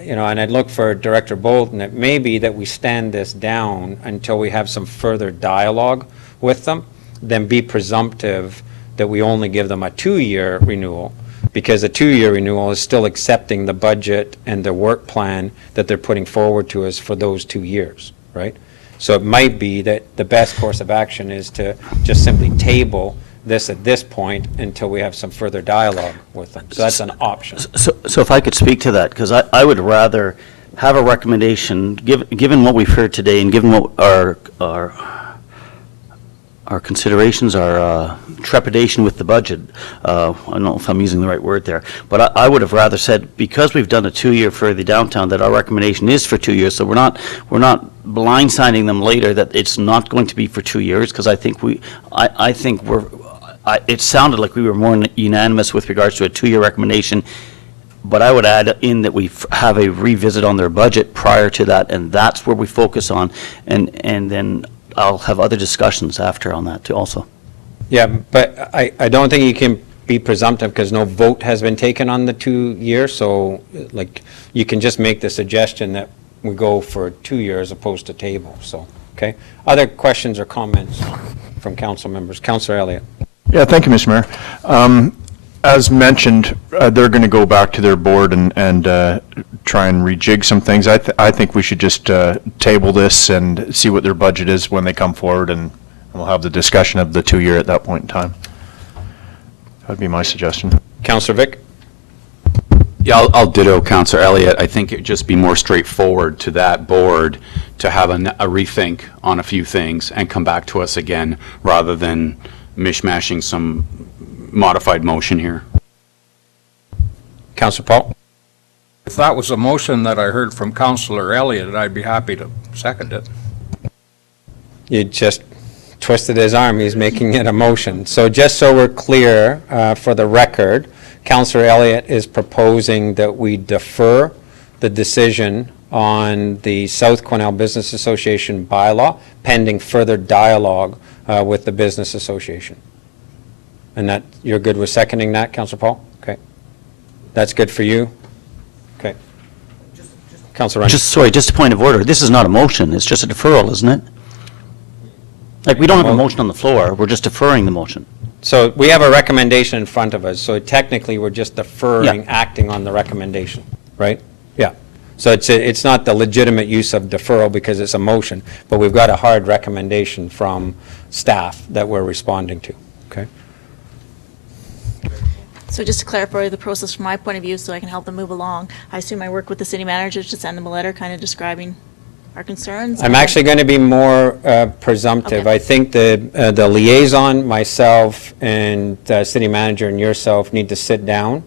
you know, and I'd look for Director Bolton, it may be that we stand this down until we have some further dialogue with them, then be presumptive that we only give them a 2-year renewal, because a 2-year renewal is still accepting the budget and the work plan that they're putting forward to us for those 2 years, right? So it might be that the best course of action is to just simply table this at this point until we have some further dialogue with them. So that's an option. So if I could speak to that, because I would rather have a recommendation, given what we've heard today and given what our considerations, our trepidation with the budget, I don't know if I'm using the right word there, but I would have rather said, because we've done a 2-year for the downtown, that our recommendation is for 2 years, so we're not blindsiding them later that it's not going to be for 2 years, because I think it sounded like we were more unanimous with regards to a 2-year recommendation, but I would add in that we have a revisit on their budget prior to that, and that's where we focus on, and then I'll have other discussions after on that too also. Yeah, but I don't think you can be presumptive because no vote has been taken on the 2 years. So like you can just make the suggestion that we go for 2 years as opposed to table. So, okay. Other questions or comments from council members? Councillor Elliott. Yeah, thank you, Mr. Mayor. As mentioned, they're going to go back to their board and try and rejig some things. I think we should just table this and see what their budget is when they come forward, and we'll have the discussion of the 2-year at that point in time. That'd be my suggestion. Councillor Vic. Yeah, I'll ditto Councillor Elliott. I think it'd just be more straightforward to that board to have a rethink on a few things and come back to us again, rather than mishmashing some modified motion here. Councillor Paul. If that was a motion that I heard from Councillor Elliott, I'd be happy to second it. You just twisted his arm. He's making it a motion. So just so we're clear, for the record, Councillor Elliott is proposing that we defer the decision on the South Quesnel Business Association bylaw pending further dialogue with the Business Association. And that, you're good with seconding that, Councillor Paul? Okay. That's good for you? Okay. Councillor Runge. Just a point of order. This is not a motion. It's just a deferral, isn't it? Like, we don't have a motion on the floor. We're just deferring the motion. So we have a recommendation in front of us, so technically we're just deferring acting on the recommendation, right? Yeah. So it's not the legitimate use of deferral because it's a motion, but we've got a hard recommendation from staff that we're responding to, okay? So just to clarify the process from my point of view, so I can help them move along, I assume I work with the city manager to send them a letter kind of describing our concerns? I'm actually going to be more presumptive. Okay. I think the liaison, myself, and city manager and yourself need to sit down,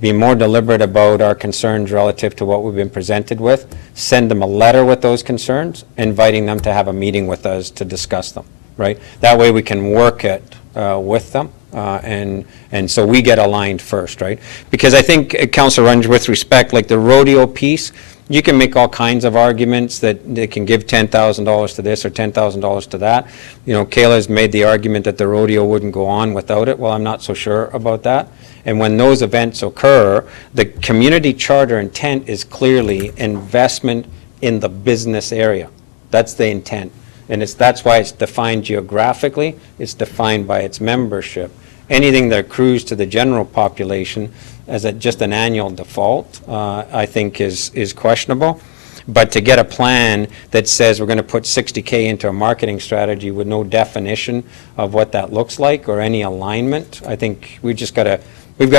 be more deliberate about our concerns relative to what we've been presented with, send them a letter with those concerns, inviting them to have a meeting with us to discuss them, right? That way we can work it with them. And so we get aligned first, right? Because I think, Councillor Runge, with respect, like the rodeo piece, You can make all kinds of arguments that they can give $10,000 to this or $10,000 to that. You know, Kayla's made the argument that the rodeo wouldn't go on without it. Well, I'm not so sure about that. And when those events occur, the community charter intent is clearly investment in the business area. That's the intent. And that's why it's defined geographically. It's defined by its membership. Anything that accrues to the general population as just an annual default, I think is questionable. But to get a plan that says we're going to put $60K into a marketing strategy with no definition of what that looks like or any alignment, I think we've got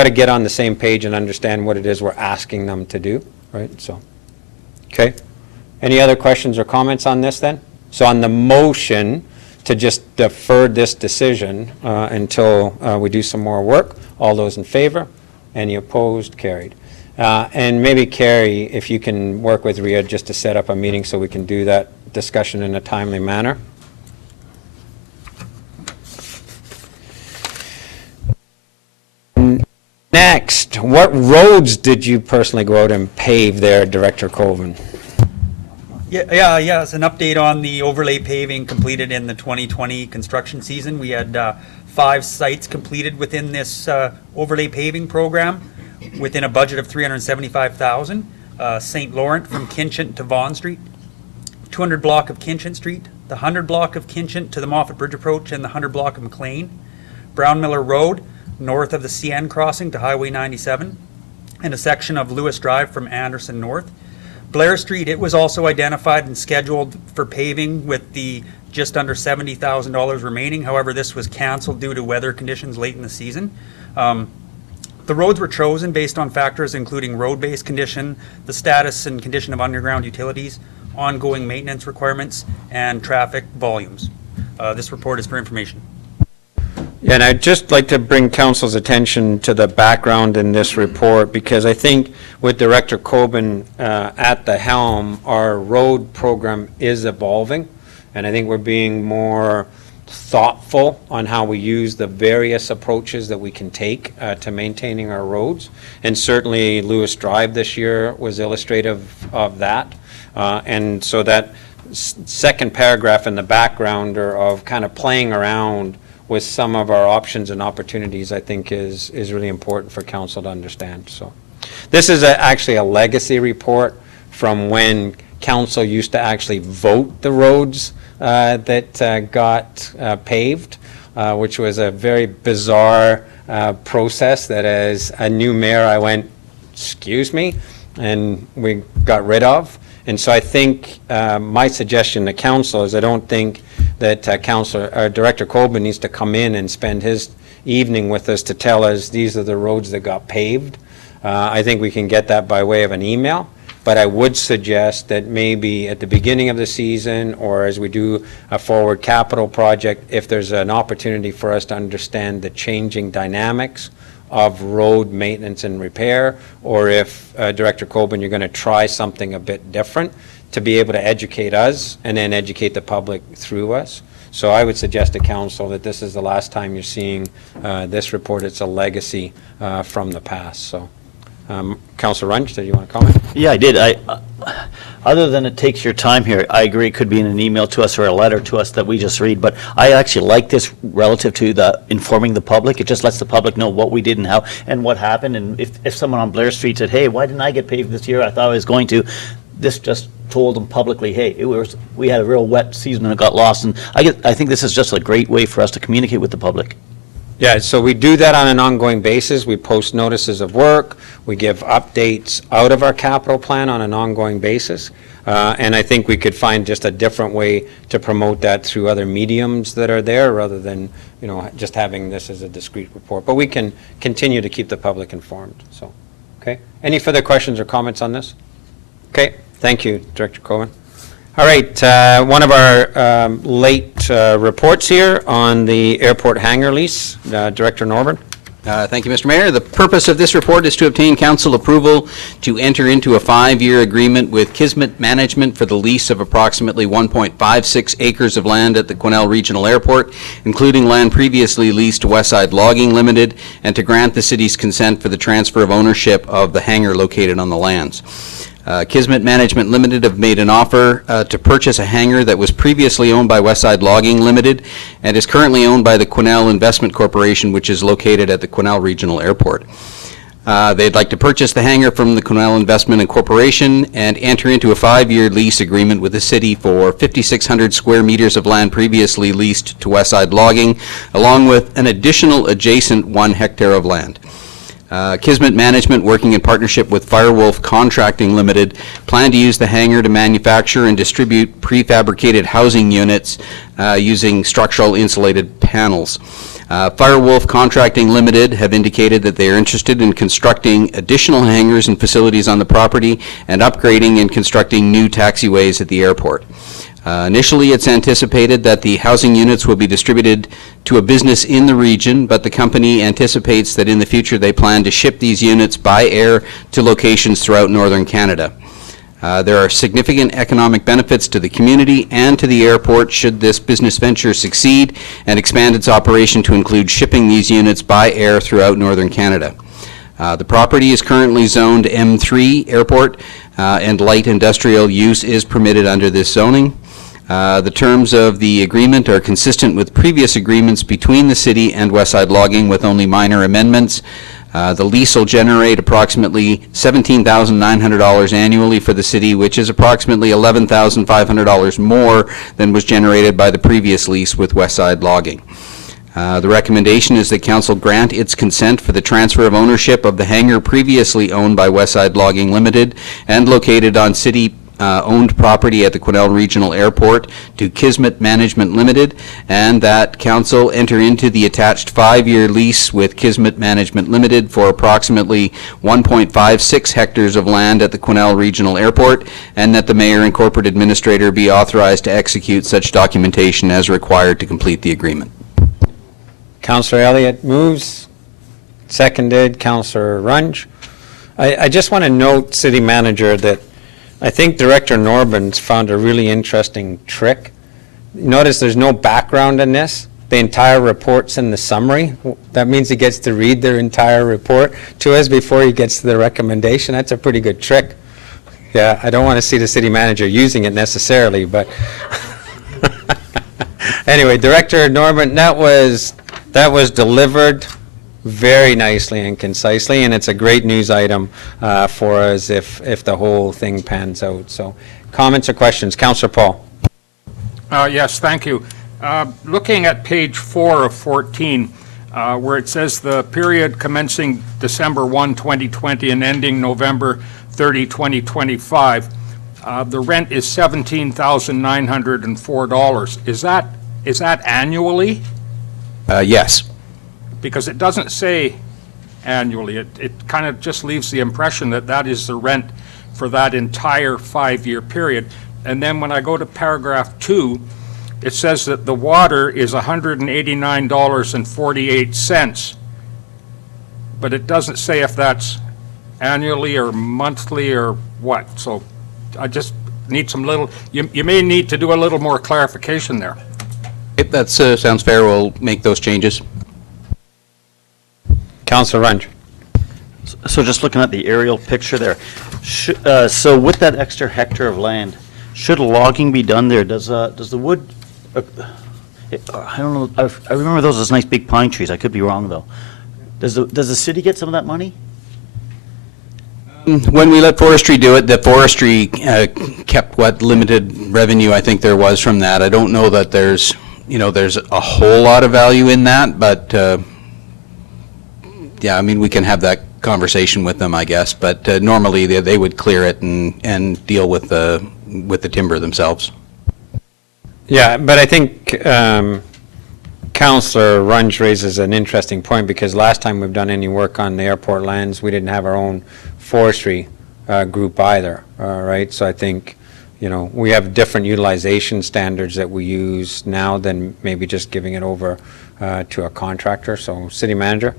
to get on the same page and understand what it is we're asking them to do, right? So, okay. Any other questions or comments on this then? So on the motion to just defer this decision until we do some more work, all those in favor? Any opposed? Carried. And maybe, Carrie, if you can work with Rhea just to set up a meeting so we can do that discussion in a timely manner. Next, what roads did you personally go out and pave there, Director Coben? Yeah, it's an update on the overlay paving completed in the 2020 construction season. We had 5 sites completed within this overlay paving program within a budget of $375,000. St. Laurent from Kinchant to Vaughan Street, 200 block of Kinchant Street, the 100 block of Kinchant to the Moffat Bridge Approach, and the 100 block of McLean. Brown Miller Road, north of the CN crossing to Highway 97, and a section of Lewis Drive from Anderson North. Blair Street, it was also identified and scheduled for paving with the just under $70,000 remaining. However, this was canceled due to weather conditions late in the season. The roads were chosen based on factors including road-based condition, the status and condition of underground utilities, ongoing maintenance requirements, and traffic volumes. This report is for information. Yeah, and I'd just like to bring council's attention to the background in this report, because I think with Director Coben at the helm, our road program is evolving, and I think we're being more thoughtful on how we use the various approaches that we can take to maintaining our roads. And certainly Lewis Drive this year was illustrative of that. And so that second paragraph in the background of kind of playing around with some of our options and opportunities, I think is really important for council to understand. So this is actually a legacy report from when council used to actually vote the roads that got paved, which was a very bizarre process that as a new mayor I went, excuse me, and we got rid of. And so I think my suggestion to council is I don't think that Director Coben needs to come in and spend his evening with us to tell us these are the roads that got paved. I think we can get that by way of an email, but I would suggest that maybe at the beginning of the season or as we do a forward capital project, if there's an opportunity for us to understand the changing dynamics of road maintenance and repair, or if, Director Coben, you're going to try something a bit different, to be able to educate us and then educate the public through us. So I would suggest to council that this is the last time you're seeing this report. It's a legacy from the past. So, Councillor Runge, did you want to comment? Yeah, I did. Other than it takes your time here, I agree it could be in an email to us or a letter to us that we just read, but I actually like this relative to the informing the public. It just lets the public know what we did and how and what happened. And if someone on Blair Street said, hey, why didn't I get paved this year? I thought I was going to. This just told them publicly, hey, we had a real wet season and it got lost. And I think this is just a great way for us to communicate with the public. Yeah, so we do that on an ongoing basis. We post notices of work. We give updates out of our capital plan on an ongoing basis. And I think we could find just a different way to promote that through other mediums that are there rather than, just having this as a discrete report. But we can continue to keep the public informed. So, okay. Any further questions or comments on this? Okay. Thank you, Director Coben. All right, one of our late reports here on the airport hangar lease, Director Norburn. Thank you, Mr. Mayor. The purpose of this report is to obtain council approval to enter into a 5-year agreement with Kismet Management for the lease of approximately 1.56 acres of land at the Quesnel Regional Airport, including land previously leased to Westside Logging Limited, and to grant the city's consent for the transfer of ownership of the hangar located on the lands. Kismet Management Limited have made an offer to purchase a hangar that was previously owned by Westside Logging Limited and is currently owned by the Quesnel Investment Corporation, which is located at the Quesnel Regional Airport. They'd like to purchase the hangar from the Quesnel Investment Corporation and enter into a 5-year lease agreement with the city for 5,600 square meters of land previously leased to Westside Logging, along with an additional adjacent 1 hectare of land. Kismet Management, working in partnership with Firewolf Contracting Limited, plan to use the hangar to manufacture and distribute prefabricated housing units using structural insulated panels. Firewolf Contracting Limited have indicated that they are interested in constructing additional hangars and facilities on the property and upgrading and constructing new taxiways at the airport. Initially, it's anticipated that the housing units will be distributed to a business in the region, but the company anticipates that in the future they plan to ship these units by air to locations throughout northern Canada. There are significant economic benefits to the community and to the airport should this business venture succeed and expand its operation to include shipping these units by air throughout northern Canada. The property is currently zoned M3 airport, and light industrial use is permitted under this zoning. The terms of the agreement are consistent with previous agreements between the city and Westside Logging with only minor amendments. The lease will generate approximately $17,900 annually for the city, which is approximately $11,500 more than was generated by the previous lease with Westside Logging. The recommendation is that council grant its consent for the transfer of ownership of the hangar previously owned by Westside Logging Limited and located on city owned property at the Quesnel Regional Airport to Kismet Management Limited, and that council enter into the attached 5-year lease with Kismet Management Limited for approximately 1.56 hectares of land at the Quesnel Regional Airport, and that the mayor and corporate administrator be authorized to execute such documentation as required to complete the agreement. Councillor Elliott moves, seconded. Councillor Runge. I just want to note, City Manager, that I think Director Norburn's found a really interesting trick. Notice there's no background in this. The entire report's in the summary. That means he gets to read their entire report to us before he gets to the recommendation. That's a pretty good trick. Yeah, I don't want to see the city manager using it necessarily, but anyway, Director Norburn, that was delivered very nicely and concisely, and it's a great news item for us if the whole thing pans out. So, comments or questions? Councillor Paul. Yes, thank you. Looking at page 4 of 14, where it says the period commencing December 1, 2020 and ending November 30, 2025, the rent is $17,904. Is that annually? Yes. Because it doesn't say annually. It kind of just leaves the impression that that is the rent for that entire 5-year period. And then when I go to paragraph 2, it says that the water is $189.48, but it doesn't say if that's annually or monthly or what. So I just need some little, you may need to do a little more clarification there. If that sounds fair, we'll make those changes. Councillor Runge. So just looking at the aerial picture there, so with that extra hectare of land, should logging be done there? Does the wood, I don't know, I remember those as nice big pine trees. I could be wrong, though. Does the city get some of that money? When we let forestry do it, the forestry kept what limited revenue I think there was from that. I don't know that there's a whole lot of value in that, but yeah, I mean, we can have that conversation with them, I guess, but normally they would clear it and deal with the timber themselves. Yeah, but I think Councillor Runge raises an interesting point, because last time we've done any work on the airport lands, we didn't have our own forestry group either, right? So I think, we have different utilization standards that we use now than maybe just giving it over to a contractor. So, City Manager?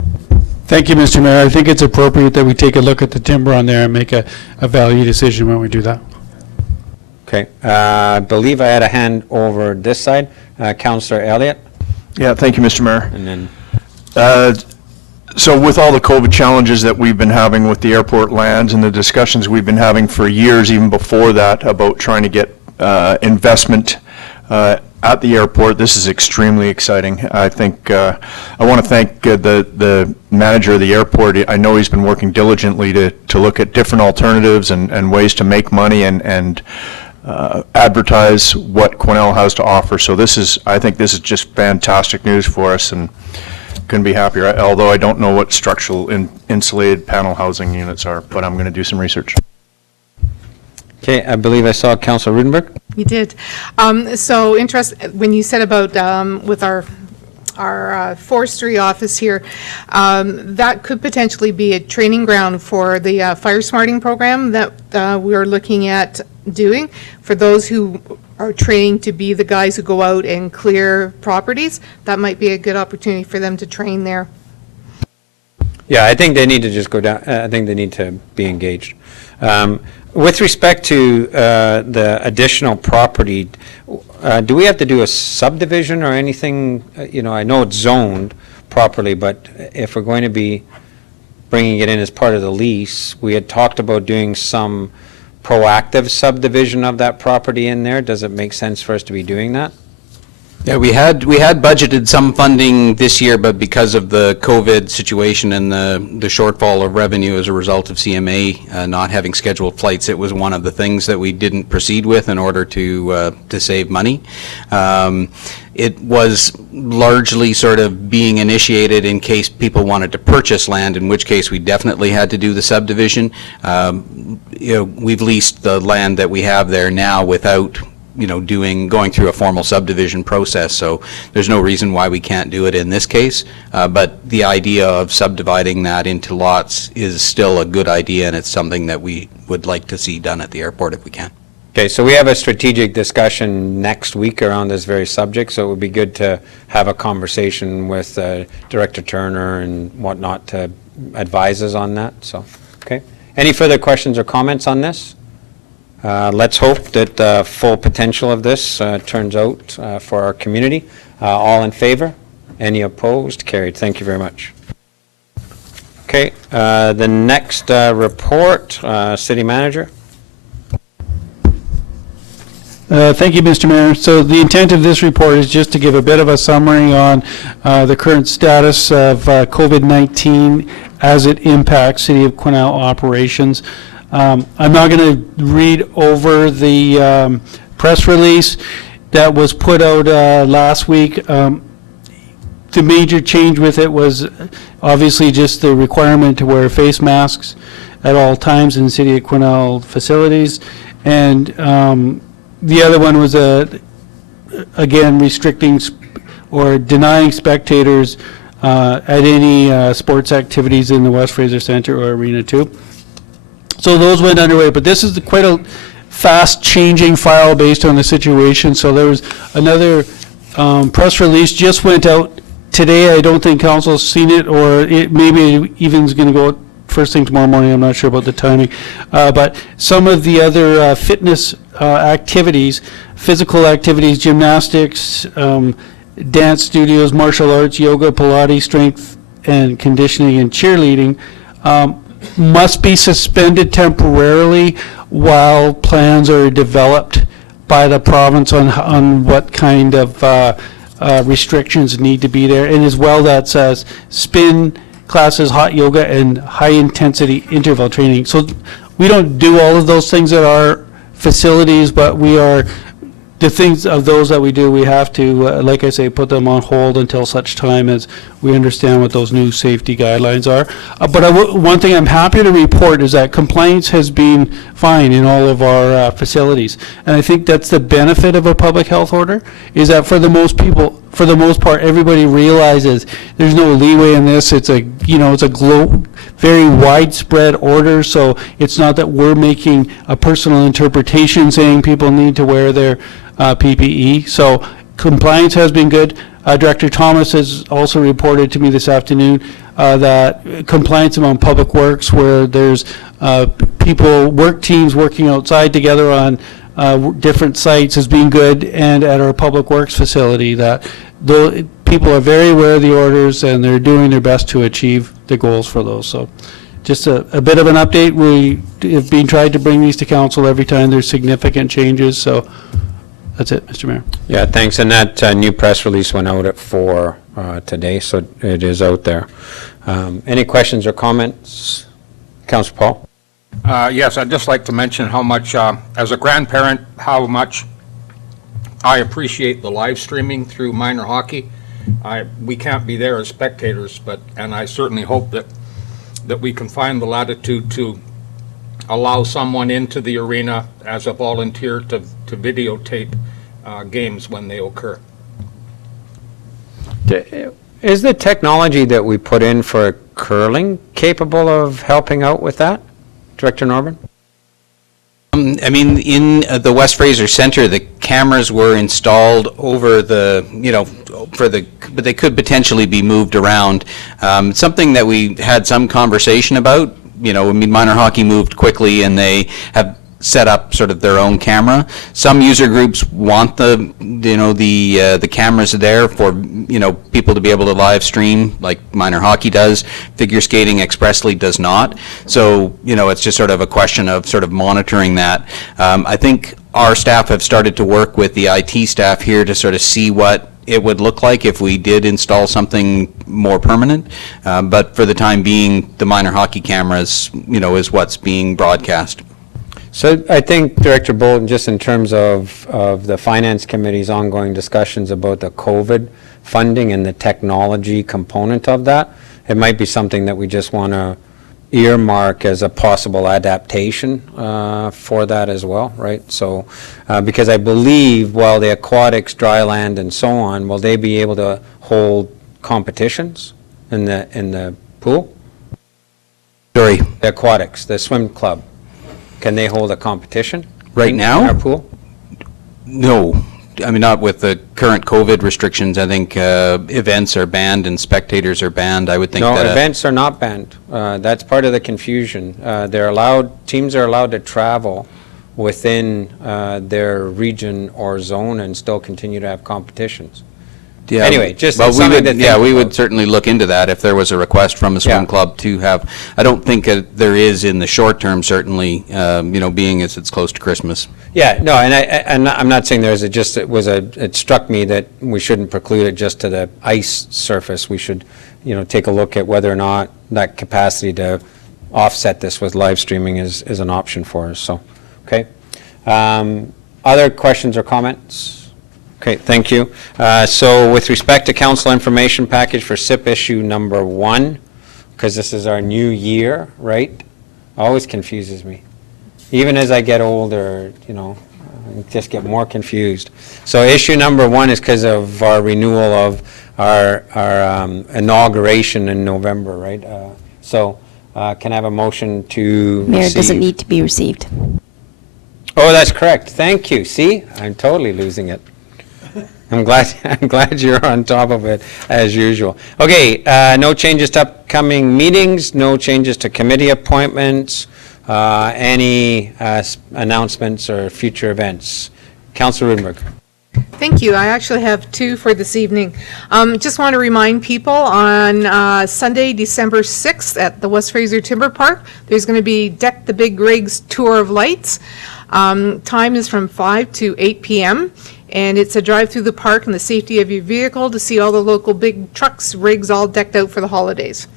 Thank you, Mr. Mayor. I think it's appropriate that we take a look at the timber on there and make a value decision when we do that. Okay. I believe I had a hand over this side. Councillor Elliott? Yeah, thank you, Mr. Mayor. And then, So with all the COVID challenges that we've been having with the airport lands and the discussions we've been having for years, even before that, about trying to get investment at the airport, this is extremely exciting. I think, I want to thank the manager of the airport. I know he's been working diligently to look at different alternatives and ways to make money and advertise what Quesnel has to offer. So I think this is just fantastic news for us, and couldn't be happier, although I don't know what structural insulated panel housing units are, but I'm going to do some research. Okay, I believe I saw Councillor Rudenberg. You did. So when you said about with our forestry office here, that could potentially be a training ground for the fire smarting program that we're looking at doing for those who are training to be the guys who go out and clear properties. That might be a good opportunity for them to train there. Yeah, I think they need to just go down, I think they need to be engaged. With respect to the additional property, do we have to do a subdivision or anything? I know it's zoned properly, but if we're going to be bringing it in as part of the lease, we had talked about doing some proactive subdivision of that property in there. Does it make sense for us to be doing that? Yeah, we had budgeted some funding this year, but because of the COVID situation and the shortfall of revenue as a result of CMA not having scheduled flights, it was one of the things that we didn't proceed with in order to save money. It was largely sort of being initiated in case people wanted to purchase land, in which case we definitely had to do the subdivision. We've leased the land that we have there now without going through a formal subdivision process, so there's no reason why we can't do it in this case, but the idea of subdividing that into lots is still a good idea, and it's something that we would like to see done at the airport if we can. Okay, so we have a strategic discussion next week around this very subject, so it would be good to have a conversation with Director Turner and whatnot to advise us on that, so, okay. Any further questions or comments on this? Let's hope that the full potential of this turns out for our community. All in favor? Any opposed? Carried. Thank you very much. Okay, the next report, City Manager. Thank you, Mr. Mayor. So the intent of this report is just to give a bit of a summary on the current status of COVID-19 as it impacts City of Quesnel operations. I'm not going to read over the press release that was put out last week. The major change with it was obviously just the requirement to wear face masks at all times in City of Quesnel facilities. And the other one was, again, restricting or denying spectators at any sports activities in the West Fraser Centre or Arena 2. So those went underway, but this is quite a fast-changing file based on the situation. So there was another press release just went out today. I don't think council's seen it, or it maybe even is going to go out first thing tomorrow morning. I'm not sure about the timing. But some of the other fitness activities, physical activities, gymnastics, dance studios, martial arts, yoga, Pilates, strength and conditioning, and cheerleading must be suspended temporarily while plans are developed by the province on what kind of restrictions need to be there. And as well, that says spin classes, hot yoga, and high-intensity interval training. So we don't do all of those things at our facilities, but the things of those that we do, we have to, like I say, put them on hold until such time as we understand what those new safety guidelines are. But one thing I'm happy to report is that compliance has been fine in all of our facilities. And I think that's the benefit of a public health order, is that for the most part, everybody realizes there's no leeway in this. It's a very widespread order, so it's not that we're making a personal interpretation saying people need to wear their PPE. So compliance has been good. Director Thomas has also reported to me this afternoon that compliance among public works, where there's work teams working outside together on different sites, has been good, and at our public works facility that people are very aware of the orders, and they're doing their best to achieve the goals for those. So just a bit of an update. We have been trying to bring these to council every time there's significant changes, so that's it, Mr. Mayor. Yeah, thanks. And that new press release went out at 4 today, so it is out there. Any questions or comments? Councillor Paul? Yes, I'd just like to mention how much, as a grandparent, how much I appreciate the live streaming through minor hockey. We can't be there as spectators, and I certainly hope that we can find the latitude to allow someone into the arena as a volunteer to videotape games when they occur. Is the technology that we put in for curling capable of helping out with that? Director Norburn? I mean, in the West Fraser Centre, the cameras were installed over the, but they could potentially be moved around. Something that we had some conversation about, minor hockey moved quickly and they have set up sort of their own camera. Some user groups want the cameras there for, people to be able to live stream like minor hockey does. Figure skating expressly does not. So, it's just sort of a question of sort of monitoring that. I think our staff have started to work with the IT staff here to sort of see what it would look like if we did install something more permanent. But for the time being, the minor hockey cameras, is what's being broadcast. So I think, Director Bolton, just in terms of the Finance Committee's ongoing discussions about the COVID funding and the technology component of that, it might be something that we just want to earmark as a possible adaptation for that as well, right? So, because I believe while the aquatics, dry land, and so on, will they be able to hold competitions in the pool? Sorry. The aquatics, the swim club. Can they hold a competition? Right now? In our pool? No. I mean, not with the current COVID restrictions. I think events are banned and spectators are banned. I would think No, that... events are not banned. That's part of the confusion. Teams are allowed to travel within their region or zone and still continue to have competitions. Yeah, Anyway, just well, something to think we would about. certainly look into that if there was a request from a swim Yeah. club to have. I don't think there is in the short term, certainly, being as it's close to Christmas. Yeah, no, and I'm not saying there's it struck me that we shouldn't preclude it just to the ice surface. We should, take a look at whether or not that capacity to offset this with live streaming is an option for us, so, okay. Other questions or comments? Okay, thank you. So with respect to council information package for SIP issue number 1, because this is our new year, right? Always confuses me. Even as I get older, I just get more confused. So issue number 1 is because of our renewal of our inauguration in November, right? Can I have a motion to receive? Mayor, doesn't need to be received. Oh, that's correct. Thank you. See, I'm totally losing it. I'm glad you're on top of it as usual. Okay, no changes to upcoming meetings, no changes to committee appointments, any announcements or future events. Councillor Rudenberg. Thank you. I actually have 2 for this evening. Just want to remind people on Sunday, December 6th at the West Fraser Timber Park, there's going to be Deck the Big Rigs Tour of Lights. Time is from 5 to 8 p.m. And it's a drive through the park in the safety of your vehicle to see all the local big trucks, rigs all decked out for the holidays.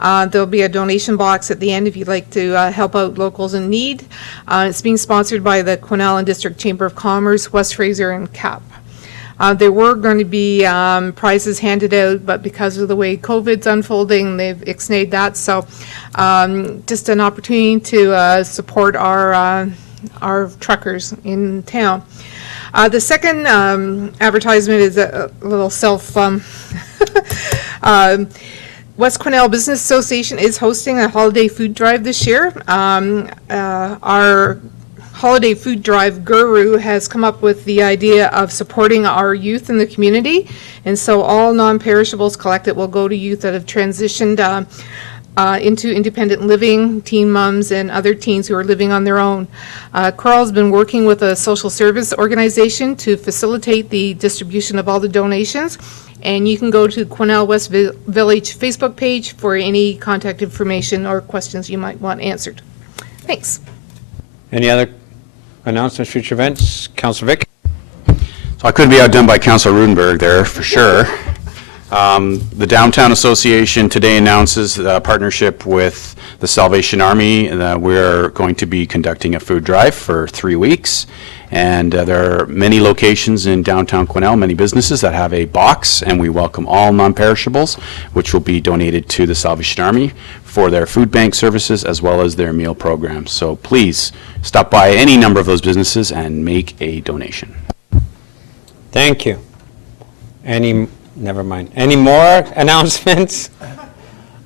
There'll be a donation box at the end if you'd like to help out locals in need. It's being sponsored by the Quesnel and District Chamber of Commerce, West Fraser, and CAP. There were going to be prizes handed out, but because of the way COVID's unfolding, they've ixnayed that. So just an opportunity to support our truckers in town. The second advertisement is a little West Quesnel Business Association is hosting a holiday food drive this year. Our holiday food drive guru has come up with the idea of supporting our youth in the community, and so all non-perishables collected will go to youth that have transitioned into independent living, teen moms, and other teens who are living on their own. Carl's been working with a social service organization to facilitate the distribution of all the donations, And you can go to Quesnel West Village Facebook page for any contact information or questions you might want answered. Thanks. Any other announcements, future events? Councillor Vic? So I couldn't be outdone by Councillor Rudenberg there, for sure. The Downtown Association today announces a partnership with the Salvation Army. We're going to be conducting a food drive for 3 weeks. And there are many locations in downtown Quesnel, many businesses that have a box, and we welcome all non-perishables, which will be donated to the Salvation Army for their food bank services as well as their meal programs. So please stop by any number of those businesses and make a donation. Thank you. Never mind. Any more announcements?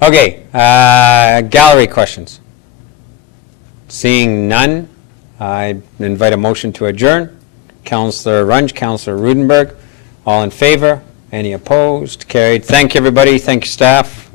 Okay, gallery questions. Seeing none, I invite a motion to adjourn. Councillor Runge, Councillor Rudenberg, all in favor? Any opposed? Carried. Thank you, everybody. Thank you, staff.